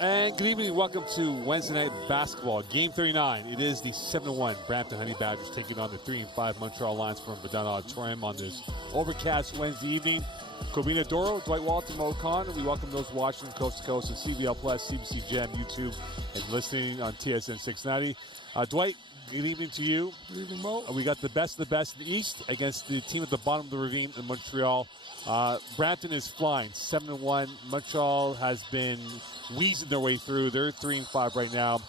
And good evening. Welcome to Wednesday Night Basketball, Game 39. It is the 7-1 Brampton Honey Badgers taking on the 3-5 Montreal Lions from Verdun Auditorium on this overcast Wednesday evening. Corbina Doro, Dwight Walton, Mo O'Connor. We welcome those watching coast to coast at CBL Plus, CBC Gem, YouTube, and listening on TSN 690. Dwight, good evening to you. Good evening, Mo. We got the best of the best in the East against the team at the bottom of the ravine in Montreal. Brampton is flying 7-1. Montreal has been wheezing their way through. They're 3-5 right now.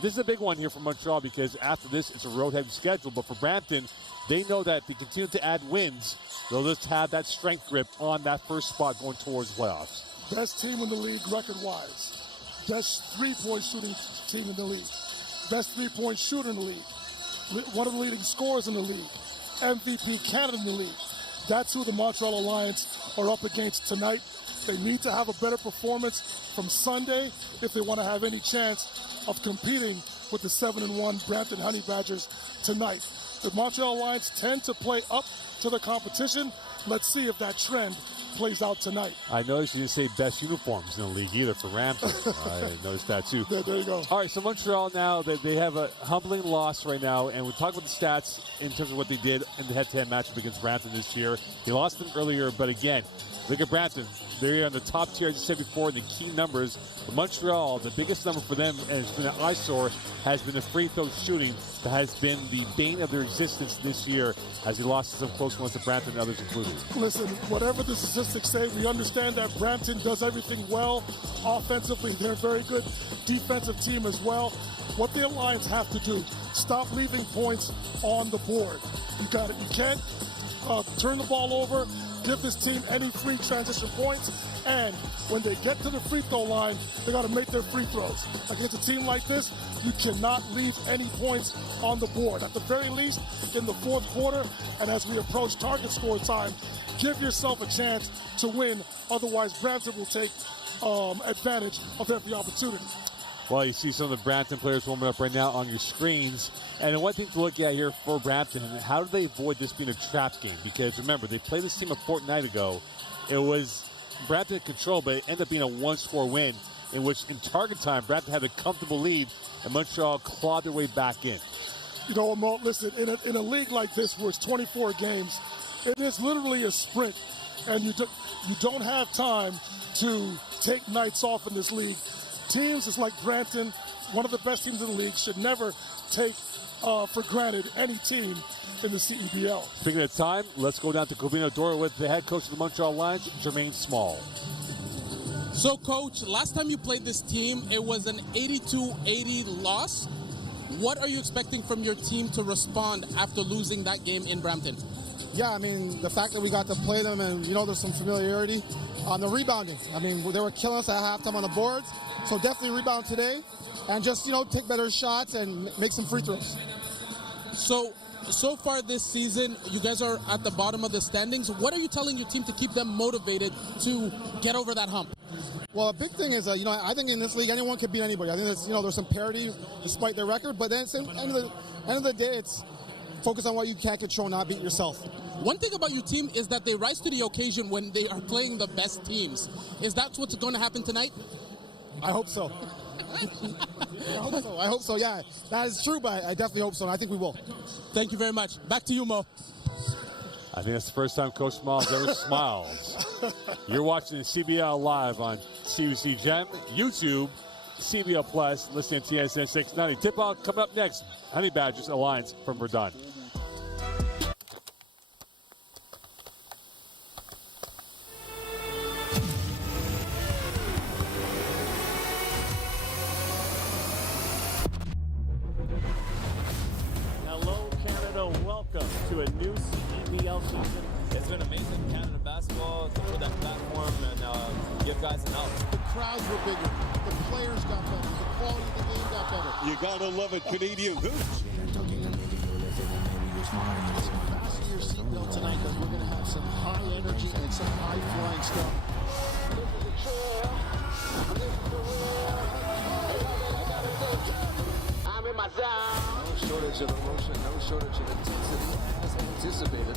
This is a big one here for Montreal because after this, it's a road-heavy schedule. But for Brampton, they know that if they continue to add wins, they'll just have that strength grip on that first spot going towards playoffs. Best team in the league record-wise. Best three-point shooting team in the league. Best three-point shooter in the league. One of the leading scorers in the league. MVP candidate in the league. That's who the Montreal Alliance are up against tonight. They need to have a better performance from Sunday if they want to have any chance of competing with the 7-1 Brampton Honey Badgers tonight. The Montreal Alliance tend to play up to the competition. Let's see if that trend plays out tonight. I noticed you didn't say best uniforms in the league either for Brampton. I noticed that too. There you go. All right, so Montreal now, they have a humbling loss right now, and we'll talk about the stats in terms of what they did in the head-to-head matchup against Brampton this year. They lost them earlier, but again, look at Brampton. They're on the top tier, as I said before, in the key numbers. But Montreal, the biggest number for them, and it's been an eyesore, has been the free throw shooting that has been the bane of their existence this year as they lost to some close ones to Brampton and others included. Listen, whatever the statistics say, we understand that Brampton does everything well. Offensively, they're a very good defensive team as well. What the Alliance have to do, stop leaving points on the board. You got it. You can't turn the ball over, give this team any free transition points, and when they get to the free throw line, they got to make their free throws. Against a team like this, you cannot leave any points on the board. At the very least, in the fourth quarter, and as we approach target score time, give yourself a chance to win. Otherwise, Brampton will take advantage of every opportunity. Well, you see some of the Brampton players warming up right now on your screens. And one thing to look at here for Brampton, how do they avoid this being a trap game? Because remember, they played this team a fortnight ago. It was Brampton in control, but it ended up being a one-score win in which, in target time, Brampton had a comfortable lead, and Montreal clawed their way back in. You know, Mo, listen, in a league like this where it's 24 games, it is literally a sprint, and you don't have time to take nights off in this league. Teams is like Brampton, one of the best teams in the league, should never take for granted any team in the CEBL. Speaking of time, let's go down to Corbina Doro with the head coach of the Montreal Lions, Jermaine Small. So, Coach, last time you played this team, it was an 82-80 loss. What are you expecting from your team to respond after losing that game in Brampton? Yeah, I mean, the fact that we got to play them and, there's some familiarity. On the rebounding, I mean, they were killing us at halftime on the boards. So definitely rebound today and just, take better shots and make some free throws. So far this season, you guys are at the bottom of the standings. What are you telling your team to keep them motivated to get over that hump? Well, a big thing is, I think in this league, anyone can beat anybody. I think there's, there's some parity despite their record. But then at the end of the day, it's focus on what you can control, not beat yourself. One thing about your team is that they rise to the occasion when they are playing the best teams. Is that what's going to happen tonight? I hope so. I hope so, yeah. That is true, but I definitely hope so, and I think we will. Thank you very much. Back to you, Mo. I think that's the first time Coach Smalls ever smiles. You're watching the CBL live on CBC Gem, YouTube, CBL Plus, listening to TSN 690. Tip-off coming up next. Honey Badgers Alliance from Verdun. Welcome to a new CEBL season. It's been amazing, Canada basketball, to put that platform and give guys an out. The crowds were bigger, the players got better, the quality of the game got better. You gotta love it, Canadian hoops. Fasten your seatbelt tonight because we're gonna have some high energy and some high flying stuff. I'm in my zone. No shortage of emotion, no shortage of intensity as anticipated.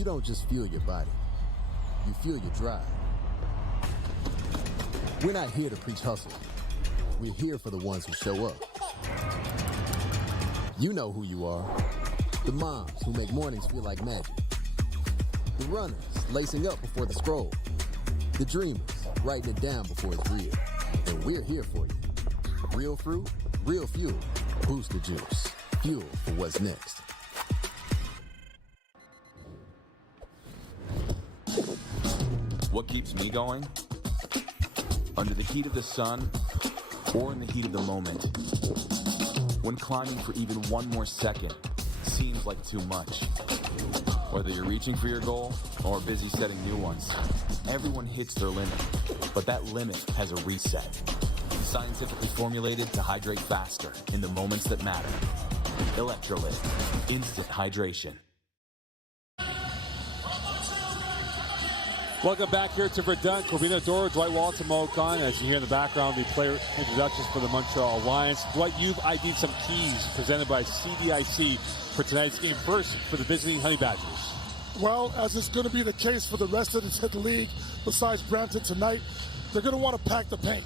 you don't just fuel your body, you fuel your drive. We're not here to preach hustle. We're here for the ones who show up. You know who you are. The moms who make mornings feel like magic. The runners lacing up before the scroll. The dreamers writing it down before it's real. And we're here for you. Real fruit, real fuel. Booster Juice. Fuel for what's next. What keeps me going? Under the heat of the sun or in the heat of the moment. When climbing for even one more second seems like too much. Whether you're reaching for your goal or busy setting new ones, everyone hits their limit, but that limit has a reset. Scientifically formulated to hydrate faster in the moments that matter. Electrolyte, instant hydration. Welcome back here to Verdun. Corbina Doro, Dwight Walton, Mo Khan. As you hear in the background, the player introductions for the Montreal Alliance. Dwight, you've ID'd some keys presented by CDIC for tonight's game. First, for the visiting Honey Badgers. Well, as is going to be the case for the rest of the league, besides Brampton tonight, they're going to want to pack the paint.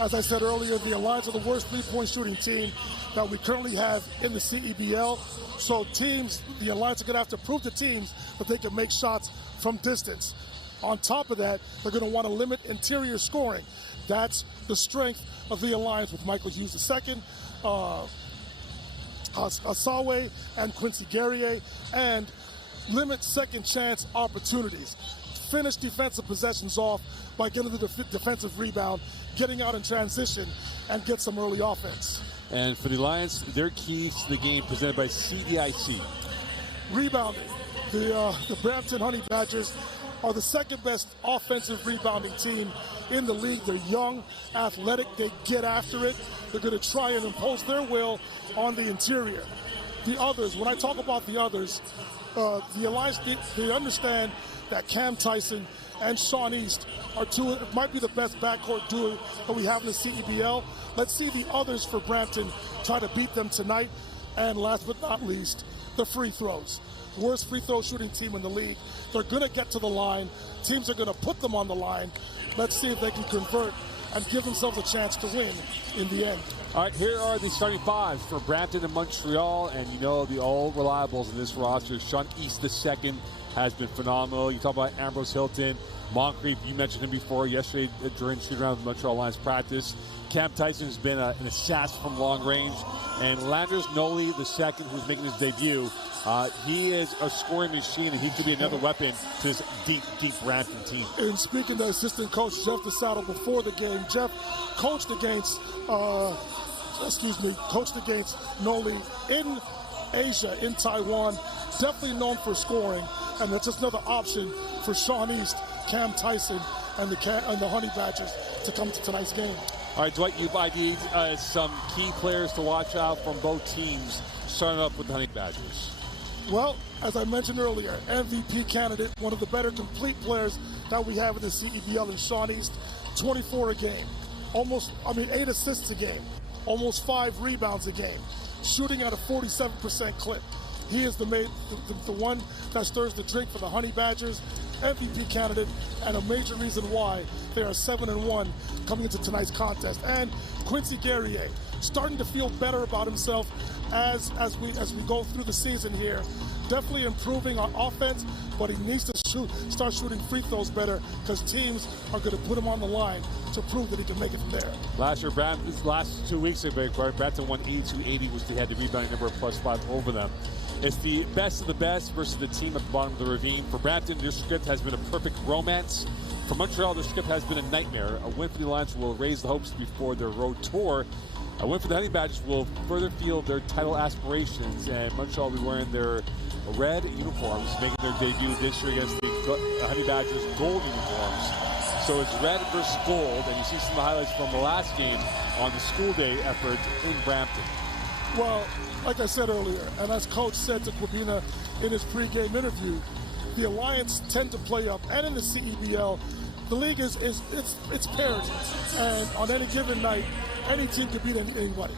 As I said earlier, the Alliance are the worst three-point shooting team that we currently have in the CEBL. So teams, the Alliance are going to have to prove to teams that they can make shots from distance. On top of that, they're going to want to limit interior scoring. That's the strength of the Alliance with Michael Hughes II, Asawe and Quincy Guerrier, and limit second chance opportunities. Finish defensive possessions off by getting the defensive rebound, getting out in transition, and get some early offense. And for the Alliance, their keys to the game presented by CDIC. Rebounding. The Brampton Honey Badgers are the second best offensive rebounding team in the league. They're young, athletic, they get after it. They're going to try and impose their will on the interior. The others, when I talk about the others, the Alliance, they understand that Cam Tyson and Sean East are it might be the best backcourt duo that we have in the CEBL. Let's see the others for Brampton try to beat them tonight. And last but not least, the free throws. Worst free throw shooting team in the league. They're going to get to the line. Teams are going to put them on the line. Let's see if they can convert and give themselves a chance to win in the end. All right, here are the starting fives for Brampton and Montreal. And you know the old reliables in this roster. Sean East II has been phenomenal. You talk about Ambrose Hilton, Moncrief, you mentioned him before yesterday during shoot-around with Montreal Alliance practice. Cam Tyson has been an assassin from long range. And Landers Noli II, who's making his debut, he is a scoring machine, and he could be another weapon to this deep Brampton team. And speaking to assistant coach Jeff DeSato before the game, Jeff coached against Noli in Asia, in Taiwan. Definitely known for scoring, and that's just another option for Sean East, Cam Tyson, and the Honey Badgers to come to tonight's game. All right, Dwight, you've ID'd some key players to watch out from both teams, starting up with the Honey Badgers. Well, as I mentioned earlier, MVP candidate, one of the better complete players that we have in the CEBL in Sean East, 24 a game, 8 assists a game, almost 5 rebounds a game, shooting at a 47% clip. He is the one that stirs the drink for the Honey Badgers, MVP candidate, and a major reason why they are 7-1 coming into tonight's contest. And Quincy Guerrier starting to feel better about himself as we go through the season here. Definitely improving on offense, but he needs to start shooting free throws better because teams are going to put him on the line to prove that he can make it from there. Last 2 weeks ago, Brampton won 82-80, which they had the rebounding number of +5 over them. It's the best of the best versus the team at the bottom of the ravine. For Brampton, their script has been a perfect romance. For Montreal, their script has been a nightmare. A win for the Alliance will raise the hopes before their road tour. A win for the Honey Badgers will further fuel their title aspirations, and Montreal will be wearing their red uniforms, making their debut this year against the Honey Badgers gold uniforms. So it's red versus gold, and you see some of the highlights from the last game on the school day effort in Brampton. Well, like I said earlier, and as Coach said to Corbina in his pregame interview, the Alliance tend to play up, and in the CEBL, the league it's parity, and on any given night, any team can beat anybody.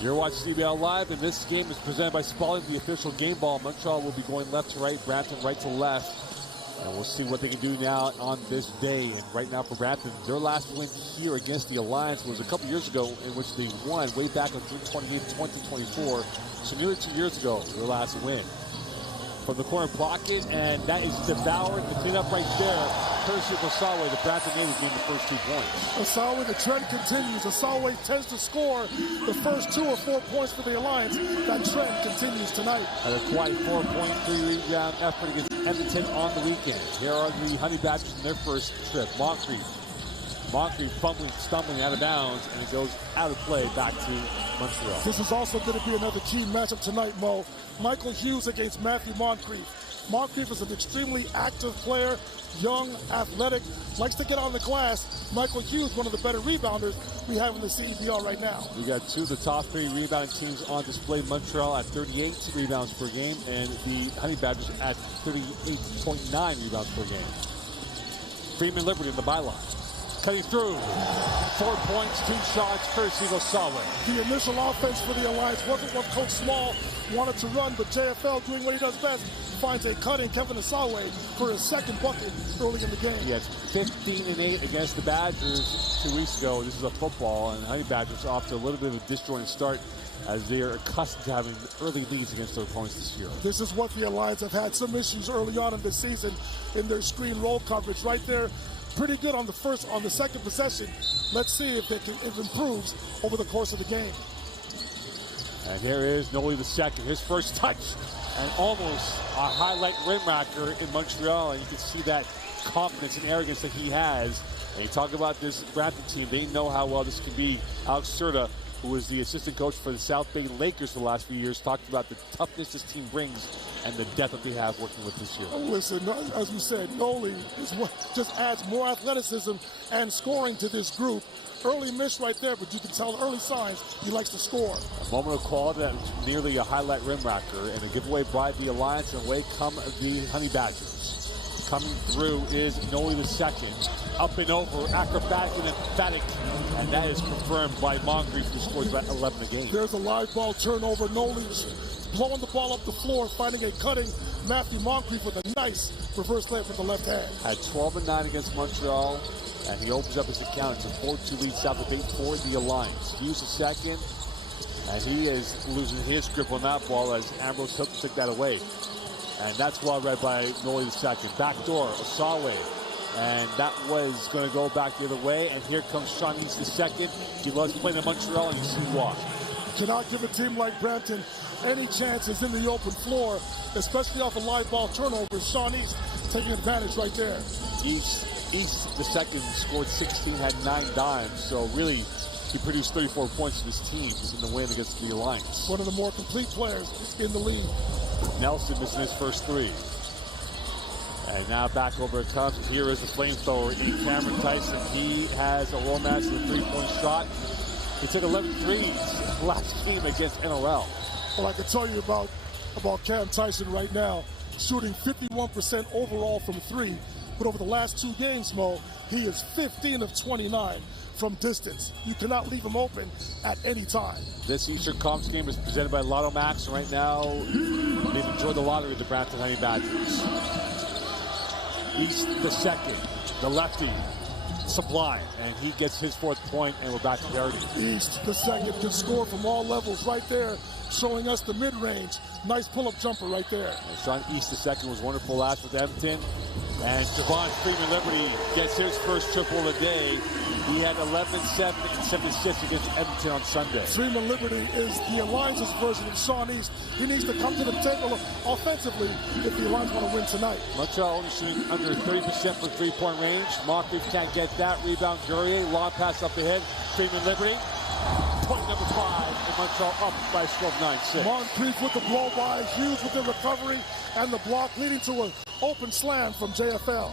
You're watching CBL Live, and this game is presented by Spalding, the official game ball. Montreal will be going left to right, Brampton right to left. And we'll see what they can do now on this day. And right now for Brampton, their last win here against the Alliance was a couple years ago, in which they won way back on June 28, 2024. So nearly 2 years ago, their last win. From the corner pocket, and that is devoured. The cleanup right there. Courtesy of Osawe, the Brampton natives getting the first 2 points. Osawe, the trend continues. Osawe tends to score the first 2 or 4 points for the Alliance. That trend continues tonight. And a quiet 4.3 rebound effort against Edmonton on the weekend. Here are the Honey Badgers in their first trip. Moncrief fumbling, stumbling out of bounds, and it goes out of play back to Montreal. This is also going to be another key matchup tonight, Mo. Michael Hughes against Matthew Moncrief. Moncrief is an extremely active player, young, athletic, likes to get on the glass. Michael Hughes, one of the better rebounders we have in the CEBL right now. We got 2 of the top 3 rebounding teams on display. Montreal at 38 rebounds per game, and the Honey Badgers at 38.9 rebounds per game. Freeman Liberty in the byline. Cutting through. 4 points, 2 shots, courtesy of Osawe. The initial offense for the Alliance wasn't what Coach Small wanted to run, but JFL, doing what he does best, finds a cutting Kevin Osawe for his second bucket early in the game. He has 15 and 8 against the Badgers 2 weeks ago. This is a football, and the Honey Badgers off to a little bit of a disjointed start, as they are accustomed to having early leads against their opponents this year. This is what the Alliance have had some issues early on in the season in their screen roll coverage. Right there, pretty good on the second possession. Let's see if it improves over the course of the game. And here is Noli the second, his first touch, and almost a highlight rim racker in Montreal. And you can see that confidence and arrogance that he has. And you talk about this Brampton team, they know how well this can be. Alex Serta, who was the assistant coach for the South Bay Lakers for the last few years, talked about the toughness this team brings and the depth that they have working with this year. Listen, as you said, Noli is what just adds more athleticism and scoring to this group. Early miss right there, but you can tell early signs he likes to score. A moment of quality that was nearly a highlight rim racker, and a giveaway by the Alliance, and away come the Honey Badgers. Coming through is Noli the second. Up and over, acrobatic and emphatic, and that is confirmed by Moncrief, who scores about 11 a game. There's a live ball turnover. Noli blowing the ball up the floor, finding a cutting Matthew Moncrief with a nice reverse layup with the left hand. Had 12 and 9 against Montreal, and he opens up his account. It's a 4-2 lead South of 8 for the Alliance. Hughes the second, and he is losing his grip on that ball as Ambrose took that away. And that's well read by Noli the second. Backdoor, Osawe. And that was going to go back the other way. And here comes Sean East the second. He loves playing in Montreal, and you see why. Cannot give a team like Brampton any chances in the open floor, especially off a live ball turnover. Sean East taking advantage right there. East the second scored 16, had 9 dimes. So really, he produced 34 points for this team in the win against the Alliance. One of the more complete players in the league. Nelson missing his first 3. And now back over at Cubs. Here is the flamethrower in Cameron Tyson. He has a romance with a 3-point shot. He took 11 threes last game against NOL. Well, I can tell you about Cam Tyson right now, shooting 51% overall from 3. But over the last 2 games, Mo, he is 15 of 29 from distance. You cannot leave him open at any time. This Eastern Conference game is presented by Lotto Max. And right now, they've enjoyed the lottery, the Brampton Honey Badgers. East the second, the lefty, Supply, and he gets his 4th point, and we're back to parity. East the second can score from all levels right there, showing us the mid-range. Nice pull-up jumper right there. And Sean East the second was wonderful last with Edmonton. And Javon Freeman Liberty gets his first triple of the day. He had 11, 7, and 76 against Edmonton on Sunday. Freeman Liberty is the Alliance's version of Sean East. He needs to come to the table offensively if the Alliance want to win tonight. Montreal only shooting under 30% from 3-point range. Moncrief can't get that. Rebound Guerrier. Long pass up the head. Freeman Liberty. Point number 5, and Montreal up by a score of 9-6. Moncrief with the blow by, Hughes with the recovery and the block, leading to an open slam from JFL.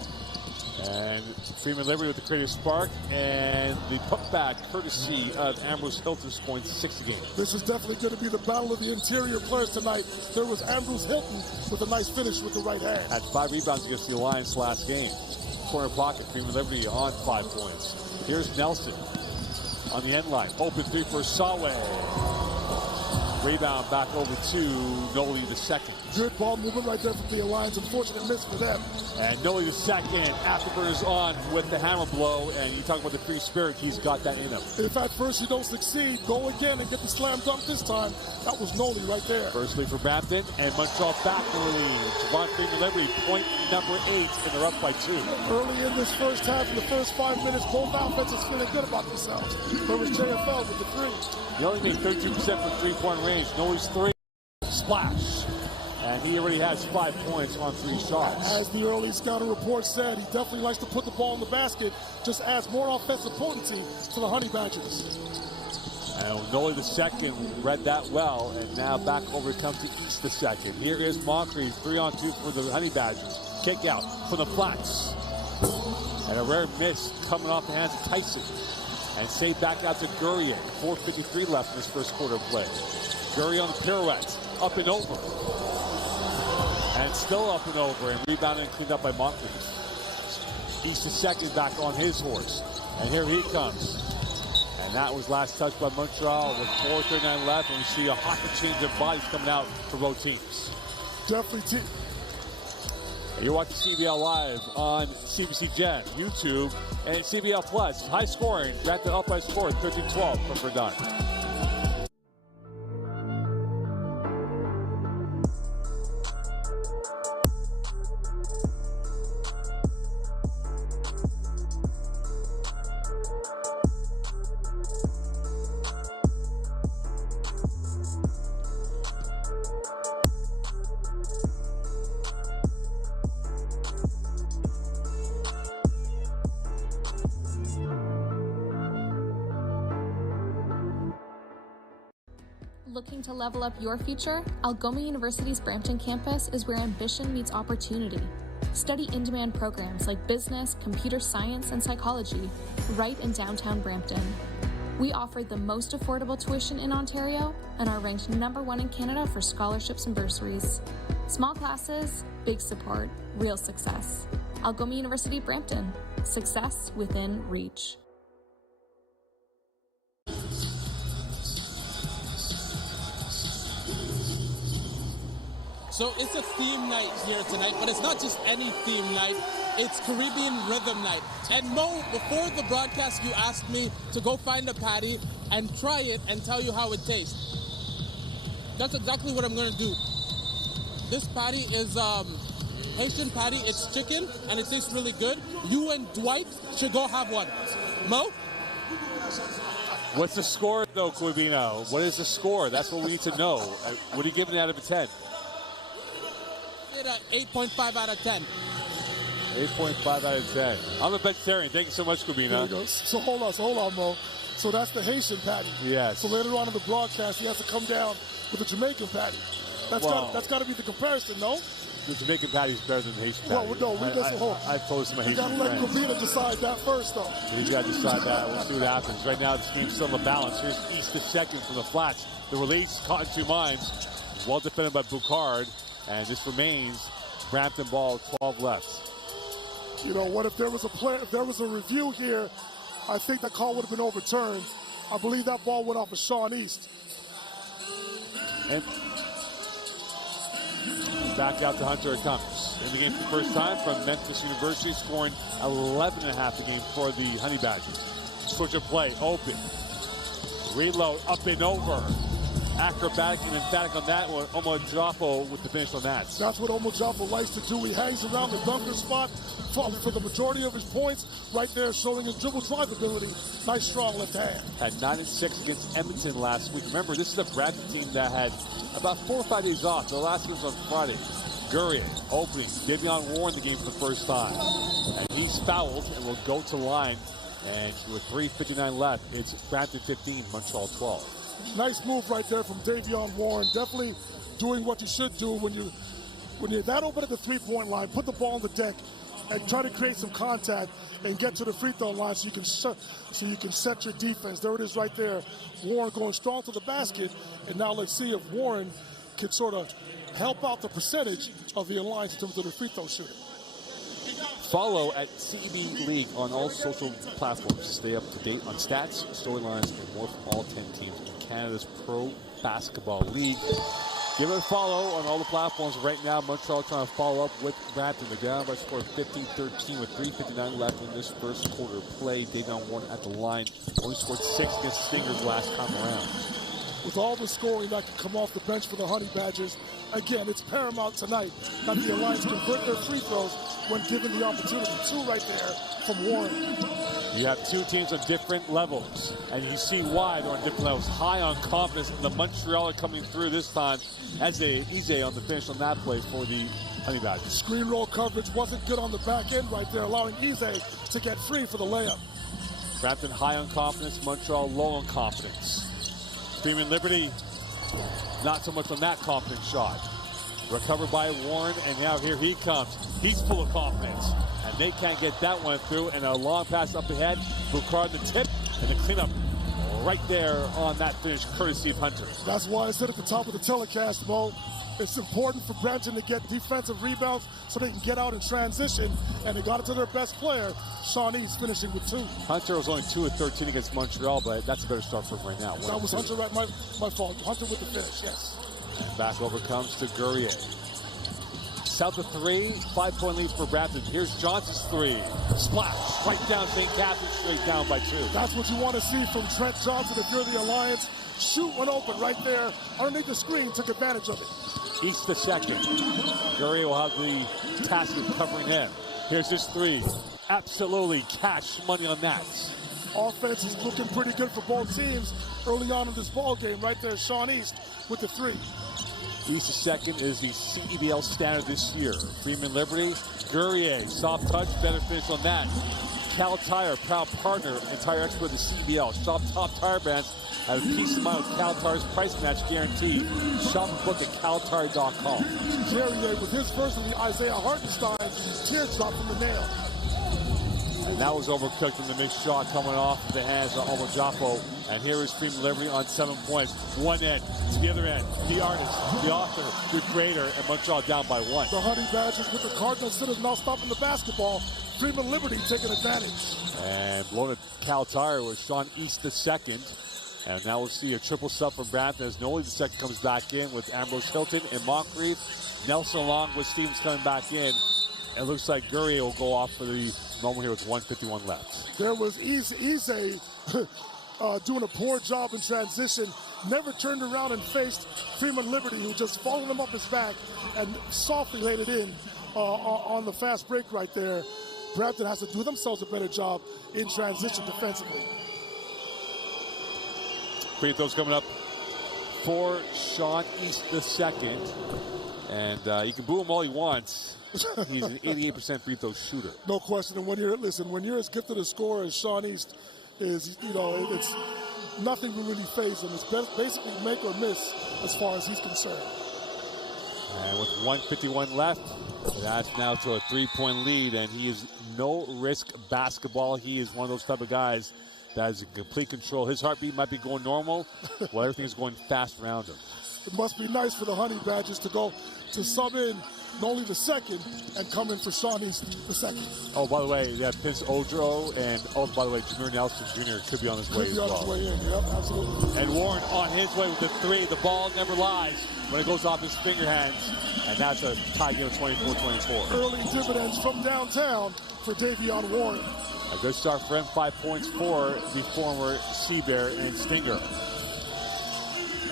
And Freeman Liberty with the creative spark, and the putback courtesy of Ambrose Hilton, scoring 6 a game. This is definitely going to be the battle of the interior players tonight. There was Ambrose Hilton with a nice finish with the right hand. Had 5 rebounds against the Alliance last game. Corner pocket, Freeman Liberty on 5 points. Here's Nelson on the end line. Open 3 for Sawe. Rebound back over to Noli the second. Good ball movement right there from the Alliance. Unfortunate miss for them. And Noli the second, afterburners on with the hammer blow. And you talk about the free spirit, he's got that in him. If at first you don't succeed, go again and get the slam dunk this time. That was Noli right there. First lead for Brampton, and Montreal back in the lead. Javon Freeman Liberty, point number 8, and they're up by 2. Early in this first half, in the first 5 minutes, both offenses feeling good about themselves. There was JFL with the 3. He only made 32% from three-point range. Noli's 3, splash. And he already has 5 points on 3 shots. As the early scouting report said, he definitely likes to put the ball in the basket, just adds more offensive potency to the Honey Badgers. And Noli the second read that well, and now back over comes to East the second. Here is Moncrief, 3-on-2 for the Honey Badgers. Kick out for the flats. And a rare miss coming off the hands of Tyson. And saved back out to Gurrier. 4:53 left in this first quarter of play. Gurrier on the pirouette, up and over. And still up and over, and rebounded and cleaned up by Moncrief. East the second back on his horse. And here he comes. And that was last touch by Montreal with 4:39 left, and we see a hockey change of bodies coming out for both teams. Definitely. And you're watching CBL Live on CBC Gem, YouTube, and CBL Plus. High scoring, Brampton up by score, 13-12 from Verdun. Looking to level up your future? Algoma University's Brampton campus is where ambition meets opportunity. Study in-demand programs like business, computer science, and psychology right in downtown Brampton. We offer the most affordable tuition in Ontario and are ranked #1 in Canada for scholarships and bursaries. Small classes, big support, real success. Algoma University Brampton. Success within reach. So it's a theme night here tonight, but it's not just any theme night. It's Caribbean Rhythm Night. And Mo, before the broadcast, you asked me to go find a patty and try it and tell you how it tastes. That's exactly what I'm going to do. This patty is Haitian patty. It's chicken, and it tastes really good. You and Dwight should go have one. Mo? What's the score, though, Corvino? What is the score? That's what we need to know. What are you giving it out of a 10? 8.5 out of 10. 8.5 out of 10. I'm a vegetarian. Thank you so much, Kubina. So hold on, Mo. So that's the Haitian patty. Yes. So later on in the broadcast, he has to come down with the Jamaican patty. That's got to be the comparison, no? The Jamaican patty is better than the Haitian patty. Well, no, I've told some Haitian friends. You got to let Kubina decide that first, though. He's got to decide that. We'll see what happens. Right now, this game's still in the balance. Here's East the second from the flats. The release caught in 2 minds. Well defended by Boucard. And this remains Brampton ball, 12 left. You know what? If there was a review here, I think the call would have been overturned. I believe that ball went off of Sean East. And back out to Hunter it comes. In the game for the first time from Memphis University, scoring 11.5 a game for the Honey Badgers. Switch of play, open. Reload, up and over. Acrobatic and emphatic on that one. Omo with the finish on that. That's what Omo Jaffa likes to do. He hangs around the dunker spot for the majority of his points. Right there showing his dribble drive ability. Nice strong left hand. Had 9-6 against Edmonton last week. Remember, this is a Brampton team that had about 4 or 5 days off. The last one was on Friday. Gurrier opening. Davion Warren the game for the first time. And he's fouled and will go to line. And with 3:59 left, it's Brampton 15, Montreal 12. Nice move right there from Davion Warren. Definitely doing what you should do when you're that open at the three-point line. Put the ball on the deck and try to create some contact and get to the free throw line so you can set your defense. There it is right there. Warren going strong to the basket. And now let's see if Warren can sort of help out the percentage of the Alliance in terms of the free throw shooting. Follow at CEB League on all social platforms. Stay up to date on stats, storylines, and more from all 10 teams in Canada's Pro Basketball League. Give it a follow on all the platforms. Right now, Montreal trying to follow up with Brampton. They're down by a score of 15-13 with 3:59 left in this first quarter of play. Davion Warren at the line. Only scored 6 against Stingers last time around. With all the scoring that can come off the bench for the Honey Badgers, again, it's paramount tonight that the Alliance convert their free throws when given the opportunity. 2 right there from Warren. You have 2 teams on different levels, and you see why they're on different levels. High on confidence, and the Montreal are coming through this time as Eze on the finish on that play for the Honey Badgers. Screen roll coverage wasn't good on the back end right there, allowing Eze to get free for the layup. Brampton high on confidence, Montreal low on confidence. Freeman Liberty, not so much on that confident shot. Recovered by Warren, and now here he comes. He's full of confidence, and they can't get that one through, and a long pass up ahead. Boucard the tip, and the cleanup right there on that finish, courtesy of Hunter. That's why I said at the top of the telecast, Mo, it's important for Brampton to get defensive rebounds so they can get out in transition, and they got it to their best player, Shawnee's finishing with 2. Hunter was only 2 of 13 against Montreal, but that's a better start for him right now. That was Hunter, right? My fault. Hunter with the finish, yes. And back over comes to Guerrier. South of 3, 5-point lead for Brampton. Here's Johnson's 3. Splash, right down St. Catharines, straight down by 2. That's what you want to see from Trent Johnson if you're the Alliance. Shoot one open right there underneath the screen, took advantage of it. East the second. Guerrier will have the task of covering him. Here's his 3. Absolutely cash money on that. Offense is looking pretty good for both teams early on in this ball game. Right there, Sean East with the 3. East the second is the CEBL standard this year. Freeman Liberty, Guerrier, soft touch, better finish on that. Cal Tire, proud partner and tire expert of the CEBL. Shop top tire brands. Have peace of mind with Cal Tire's price match guaranteed. Shop and book at caltire.com. Guerrier with his version of the Isaiah Hartenstein teardrop from the nail. And that was overcooked in the mixed shot coming off the hands of Omojapo. And here is Freeman Liberty on 7 points. One end to the other end. The artist, the author, the creator, and Montreal down by 1. The Honey Badgers with the Cardinal sitters now stopping the basketball. Freeman Liberty taking advantage. And blown at Cal Tire was Sean East the second. And now we'll see a triple sub from Brampton as Noli the second comes back in with Ambrose Hilton and Moncrief. Nelson along with Stevens coming back in. It looks like Guerrier will go off for the moment here with 1:51 left. There was Eze doing a poor job in transition. Never turned around and faced Freeman Liberty, who just followed him up his back and softly laid it in on the fast break right there. Brampton has to do themselves a better job in transition defensively. Free throws coming up for Sean East the second. And you can boo him all he wants. He's an 88% free throw shooter. No question. And when you're as gifted a scorer as Sean East is, it's nothing will really phase him. It's basically make or miss as far as he's concerned. And with 1:51 left, that's now to a 3-point lead, and he is no risk basketball. He is one of those type of guys that is in complete control. His heartbeat might be going normal while everything is going fast around him. It must be nice for the Honey Badgers to go to sub in Noli the second and come in for Sean East the second. Oh, by the way, they have Vince Odro, and by the way, Jameer Nelson Jr. could be on his way as well. Could be on his way in, yep, absolutely. And Warren on his way with the 3. The ball never lies when it goes off his finger hands, and that's a tie game of 24-24. Early dividends from downtown for Davion Warren. A good start for him, 5 points for the former Sea Bear and Stinger.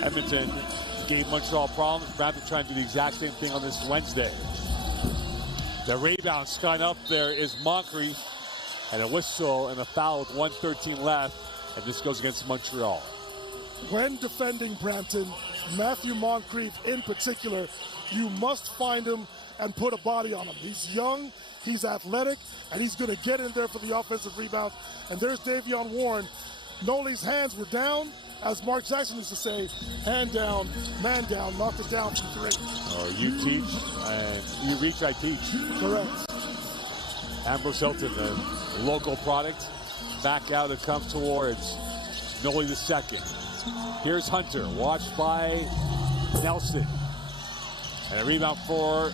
Edmonton gave Montreal problems. Brampton trying to do the exact same thing on this Wednesday. The rebound skying up there is Moncrief, and a whistle and a foul with 1:13 left, and this goes against Montreal. When defending Brampton, Matthew Moncrief in particular, you must find him and put a body on him. He's young, he's athletic, and he's going to get in there for the offensive rebound. And there's Davion Warren. Noli's hands were down, as Mark Jackson used to say, hand down, man down, knocked it down from 3. You teach, and you reach, I teach. Correct. Ambrose Hilton, the local product, back out and comes towards Noli the second. Here's Hunter, watched by Nelson. And a rebound for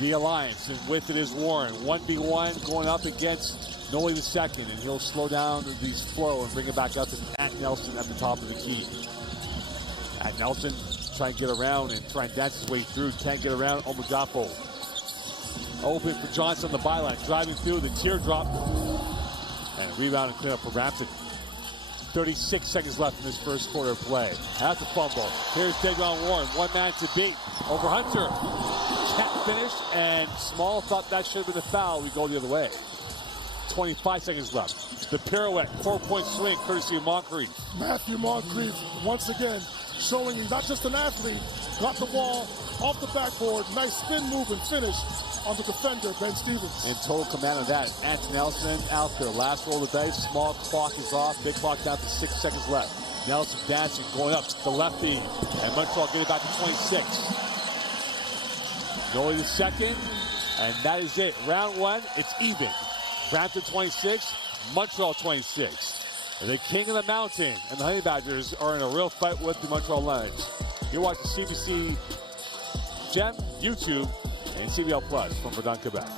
the Alliance, and with it is Warren. 1v1 going up against Noli the second, and he'll slow down these flow and bring it back up to Matt Nelson at the top of the key. Matt Nelson try and get around and try and dance his way through. Can't get around Omadapo. Open for Johnson on the byline, driving through the teardrop. And rebound and clear up for Brampton. 36 seconds left in this first quarter of play. At the fumble. Here's Dagon Warren. One man to beat over Hunter. Can't finish, and Small thought that should have been a foul. We go the other way. 25 seconds left. The pirouette, 4-point swing, courtesy of Moncrief. Matthew Moncrief, once again, showing he's not just an athlete. Got the ball off the backboard. Nice spin move and finish on the defender, Ben Stevens. In total command of that. Ant Nelson out there. Last roll of the dice. Small clock is off. Big clock down to 6 seconds left. Nelson dancing, going up the lefty. And Montreal getting back to 26. Noli the second. And that is it. Round one, it's even. Brampton 26, Montreal 26. And the king of the mountain and the Honey Badgers are in a real fight with the Montreal Lions. You're watching CBC Gem, YouTube, and CBL Plus from Verdun, Quebec.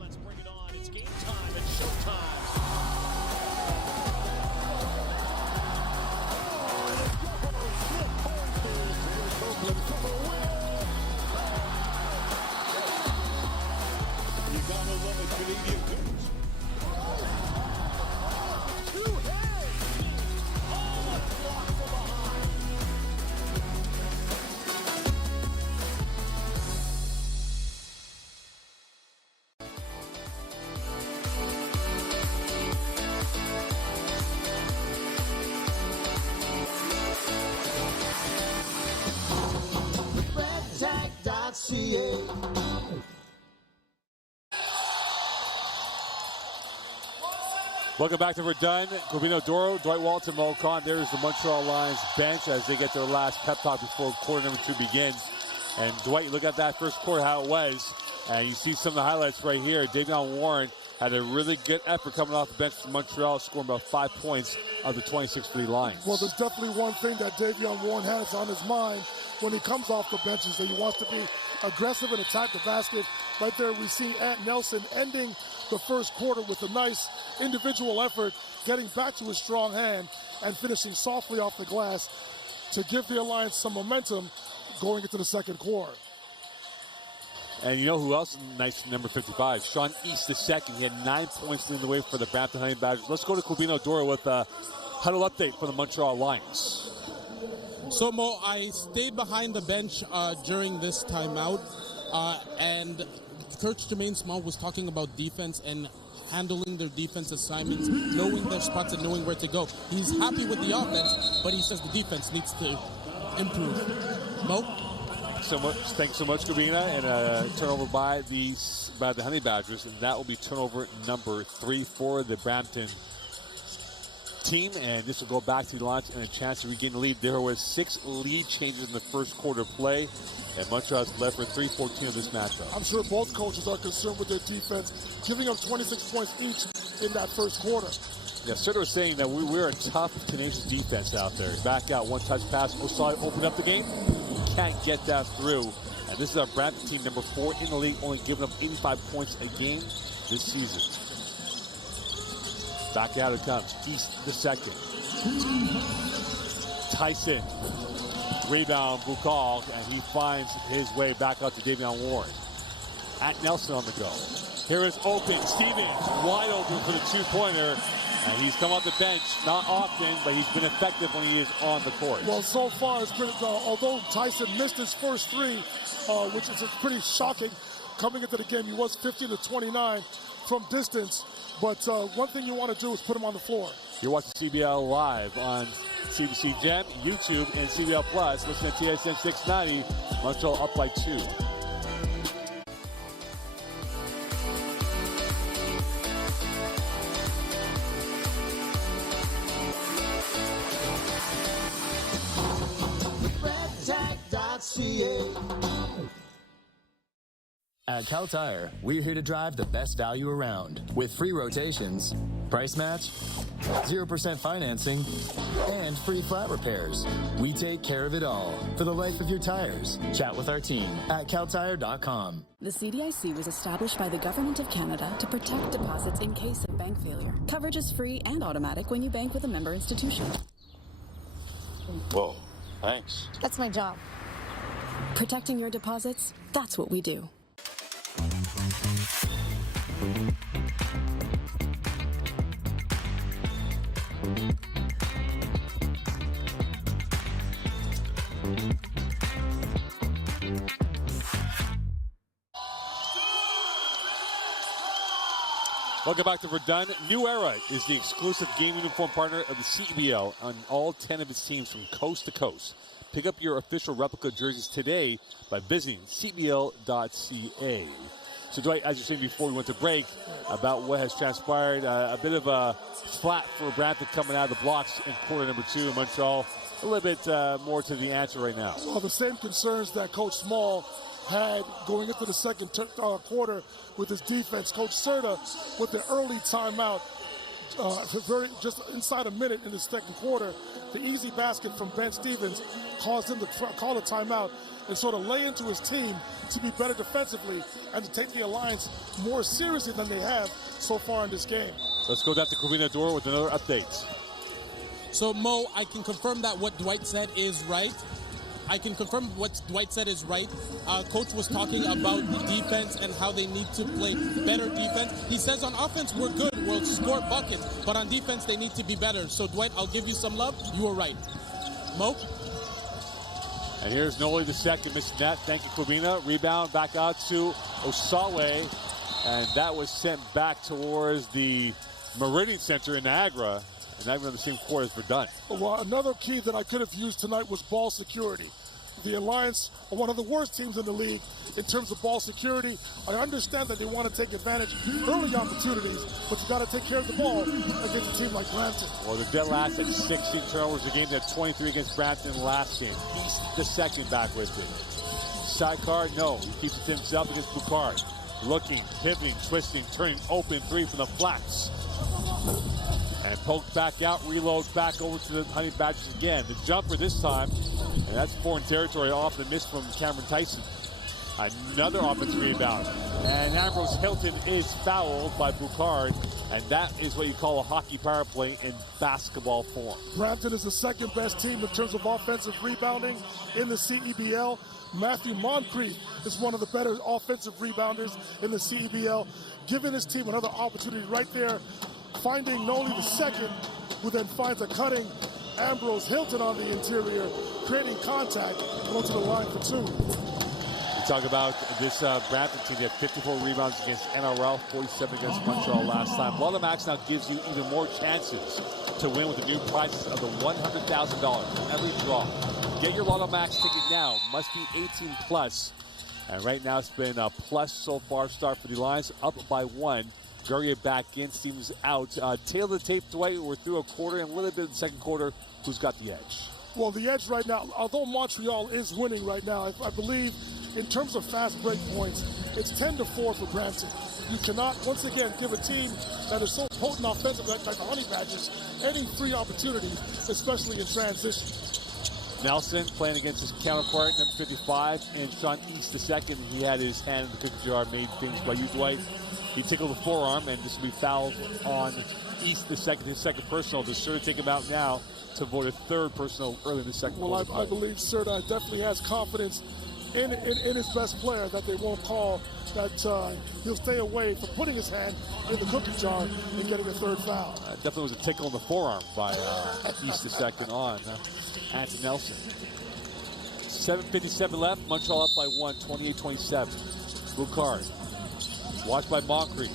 Let's bring it on. It's game time. It's showtime. You gotta love a Canadian coach. RedTag.ca. Welcome back to Verdun. Corbino Doro, Dwight Walton, Mo Khan. There's the Montreal Lions bench as they get their last pep talk before quarter number 2 begins. And Dwight, look at that first quarter, how it was. And you see some of the highlights right here. Davion Warren had a really good effort coming off the bench for Montreal, scoring about 5 points of the 26 for the Lions. Well, there's definitely one thing that Davion Warren has on his mind when he comes off the bench is that he wants to be aggressive and attack the basket. Right there, we see Ant Nelson ending the first quarter with a nice individual effort, getting back to his strong hand and finishing softly off the glass to give the Alliance some momentum going into the second quarter. And you know who else is nice, number 55? Sean East the second. He had 9 points in the way for the Brampton Honey Badgers. Let's go to Corbino Doro with a huddle update for the Montreal Lions. So, Mo, I stayed behind the bench during this timeout, and Coach Jermaine Small was talking about defense and handling their defense assignments, knowing their spots and knowing where to go. He's happy with the offense, but he says the defense needs to improve. Mo? Thanks so much, Corbina, and a turnover by the Honey Badgers, and that will be turnover number 3 for the Brampton team, and this will go back to the Lions and a chance to regain the lead. There was 6 lead changes in the first quarter of play, and Montreal's led for 3-14 of this matchup. I'm sure both coaches are concerned with their defense, giving up 26 points each in that first quarter. Yeah, Sutter was saying that we're a tough, tenacious defense out there. Back out, one-touch pass. Osai opened up the game. Can't get that through. And this is our Brampton team, number 4 in the league, only giving up 85 points a game this season. Back out it comes. East the second. Tyson. Rebound, Bukal, and he finds his way back out to Davion Warren. At Nelson on the go. Here is open. Stevens wide open for the 2-pointer. And he's come off the bench, not often, but he's been effective when he is on the court. Well, so far, it's been, although Tyson missed his first 3, which is pretty shocking, coming into the game, he was 15-29 from distance. But one thing you want to do is put him on the floor. You're watching CBL live on CBC Gem, YouTube, and CBL Plus. Listen to TSN 690. Montreal up by 2. At Cal Tire, we're here to drive the best value around with free rotations, price match, 0% financing, and free flat repairs. We take care of it all for the life of your tires. Chat with our team at caltire.com. The CDIC was established by the Government of Canada to protect deposits in case of bank failure. Coverage is free and automatic when you bank with a member institution. Whoa, thanks. That's my job. Protecting your deposits, that's what we do. Welcome back to Verdun. New Era is the exclusive game uniform partner of the CEBL on all 10 of its teams from coast to coast. Pick up your official replica jerseys today by visiting CBL.ca. So, Dwight, as you said before we went to break, about what has transpired, a bit of a flat for Brampton coming out of the blocks in quarter number 2. Montreal, a little bit more to the answer right now. Well, the same concerns that Coach Small had going into the second quarter with his defense. Coach Serta with the early timeout, just inside a minute in the second quarter, the easy basket from Ben Stevens caused him to call a timeout and sort of lay into his team to be better defensively and to take the Alliance more seriously than they have so far in this game. Let's go down to Karina Dor with another update. So, Mo, I can confirm that what Dwight said is right. Coach was talking about the defense and how they need to play better defense. He says on offense, we're good, we'll score buckets, but on defense, they need to be better. So, Dwight, I'll give you some love. You were right. Mo? And here's Noli the second, missed net. Thank you, Corvina. Rebound back out to Osawe. And that was sent back towards the Meridian Center in Niagara. And not even in the same court as Verdun. Well, another key that I could have used tonight was ball security. The Alliance are one of the worst teams in the league in terms of ball security. I understand that they want to take advantage early opportunities, but you got to take care of the ball against a team like Brampton. Well, they're dead last at 16 turnovers a game. They're 23 against Brampton last game. East the second back with it. Sidecar, no. He keeps it to himself against Boucard. Looking, pivoting, twisting, turning open 3 from the flats. And poked back out, reloads back over to the Honey Badgers again. The jumper this time, and that's foreign territory off the miss from Cameron Tyson. Another offensive rebound. And Ambrose Hilton is fouled by Boucard, and that is what you call a hockey power play in basketball form. Brampton is the second best team in terms of offensive rebounding in the CEBL. Matthew Moncrief is one of the better offensive rebounders in the CEBL, giving his team another opportunity right there, finding Noli the second, who then finds a cutting Ambrose Hilton on the interior, creating contact, going to the line for 2. We talk about this Brampton team. They have 54 rebounds against NRL, 47 against Montreal last time. Lotto Max now gives you even more chances to win with the new prizes of the $100,000 every draw. Get your Lotto Max ticket now. Must be 18 plus. And right now it's been a plus so far start for the Lions, up by 1. Guerrier back in, Stevens out. Tail of the tape, Dwight, we're through a quarter and a little bit of the second quarter. Who's got the edge? Well, the edge right now, although Montreal is winning right now, I believe in terms of fast break points, it's 10-4 for Brampton. You cannot, once again, give a team that is so potent offensively, like the Honey Badgers, any free opportunity, especially in transition. Nelson playing against his counterpart, number 55, and Sean East the second. He had his hand in the cookie jar, made things by you, Dwight. He tickled the forearm, and this will be fouled on East the second, his second personal. Does Serta take him out now to avoid a third personal early in the second quarter? Well, I believe Serta definitely has confidence in his best player that they won't call, that he'll stay away from putting his hand in the cookie jar and getting a third foul. Definitely was a tickle in the forearm by East the second on Anton Nelson. 7:57 left. Montreal up by 1, 28-27. Boucard. Watched by Moncrief.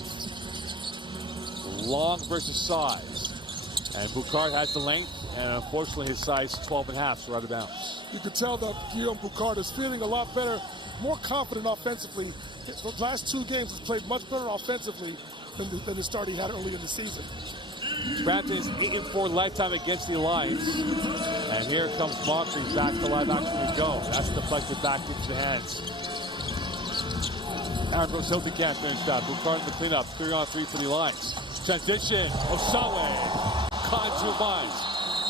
Long versus size. And Boucard has the length, and unfortunately his size 12.5, so out of bounds. You could tell that Guillaume Boucard is feeling a lot better, more confident offensively. The last 2 games he's played much better offensively than the start he had early in the season. Brampton is 8-4 lifetime against the Alliance. And here comes Moncrief back to live action to go. That's deflected back into the hands. Ambrose Hilton can't finish that. Boucard in the cleanup. 3-on-3 for the Alliance. Transition. Osawe. Conjure minds.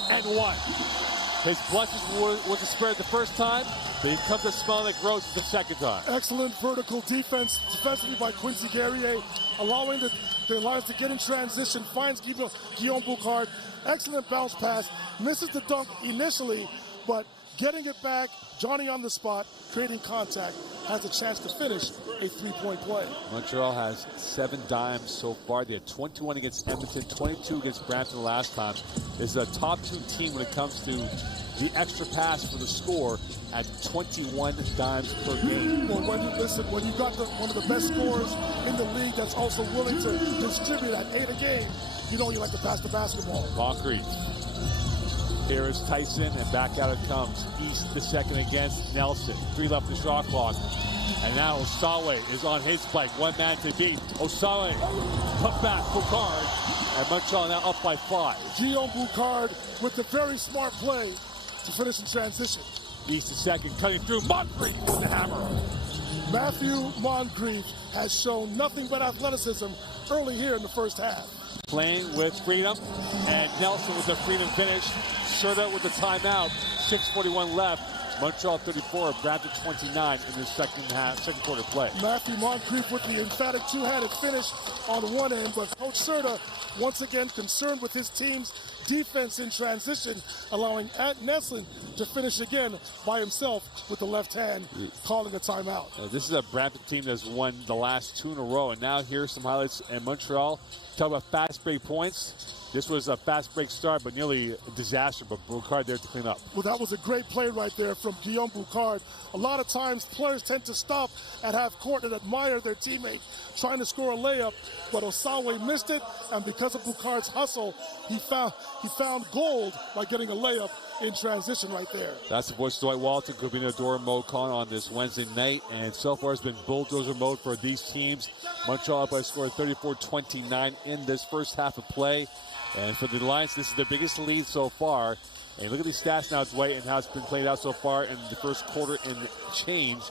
And 1. His blushes was a spread the first time, but he comes to smell like roses the second time. Excellent vertical defense defensively by Quincy Guerrier, allowing the Alliance to get in transition, finds Guillaume Boucard. Excellent bounce pass, misses the dunk initially, but getting it back, Johnny on the spot, creating contact, has a chance to finish a 3-point play. Montreal has 7 dimes so far. They had 21 against Edmonton, 22 against Brampton last time. This is a top 2 team when it comes to the extra pass for the score at 21 dimes per game. Well, when you got one of the best scorers in the league that's also willing to distribute at 8 a game, you know you like to pass the basketball. Moncrief. Here is Tyson, and back out it comes. East the second against Nelson. 3 left the shot clock. And now Osawe is on his spike. 1 man to beat. Osawe, put back, Boucard. And Montreal now up by 5. Guillaume Boucard with the very smart play to finish in transition. East the second, cutting through. Moncrief with the hammer. Matthew Moncrief has shown nothing but athleticism early here in the first half. Playing with freedom, and Nelson with the freedom finish. Serta with the timeout. 6:41 left. Montreal 34, Brampton 29 in the second quarter play. Matthew Moncrief with the emphatic 2-handed finish on one end, but Coach Serta once again concerned with his team's defense in transition, allowing Nelson to finish again by himself with the left hand, calling a timeout. This is a Brampton team that's won the last 2 in a row, and now here's some highlights in Montreal. Talk about fast break points. This was a fast break start, but nearly a disaster, but Boucard there to clean up. Well, that was a great play right there from Guillaume Boucard. A lot of times players tend to stop at half court and admire their teammate trying to score a layup, but Osawe missed it, and because of Boucard's hustle, he found gold by getting a layup in transition right there. That's the voice of Dwight Walton, could be in Auditorium on this Wednesday night, and so far it's been bulldozer mode for these teams. Montreal up by a score of 34-29 in this first half of play. And for the Alliance, this is their biggest lead so far. And look at these stats now, Dwight, and how it's been played out so far in the first quarter and change.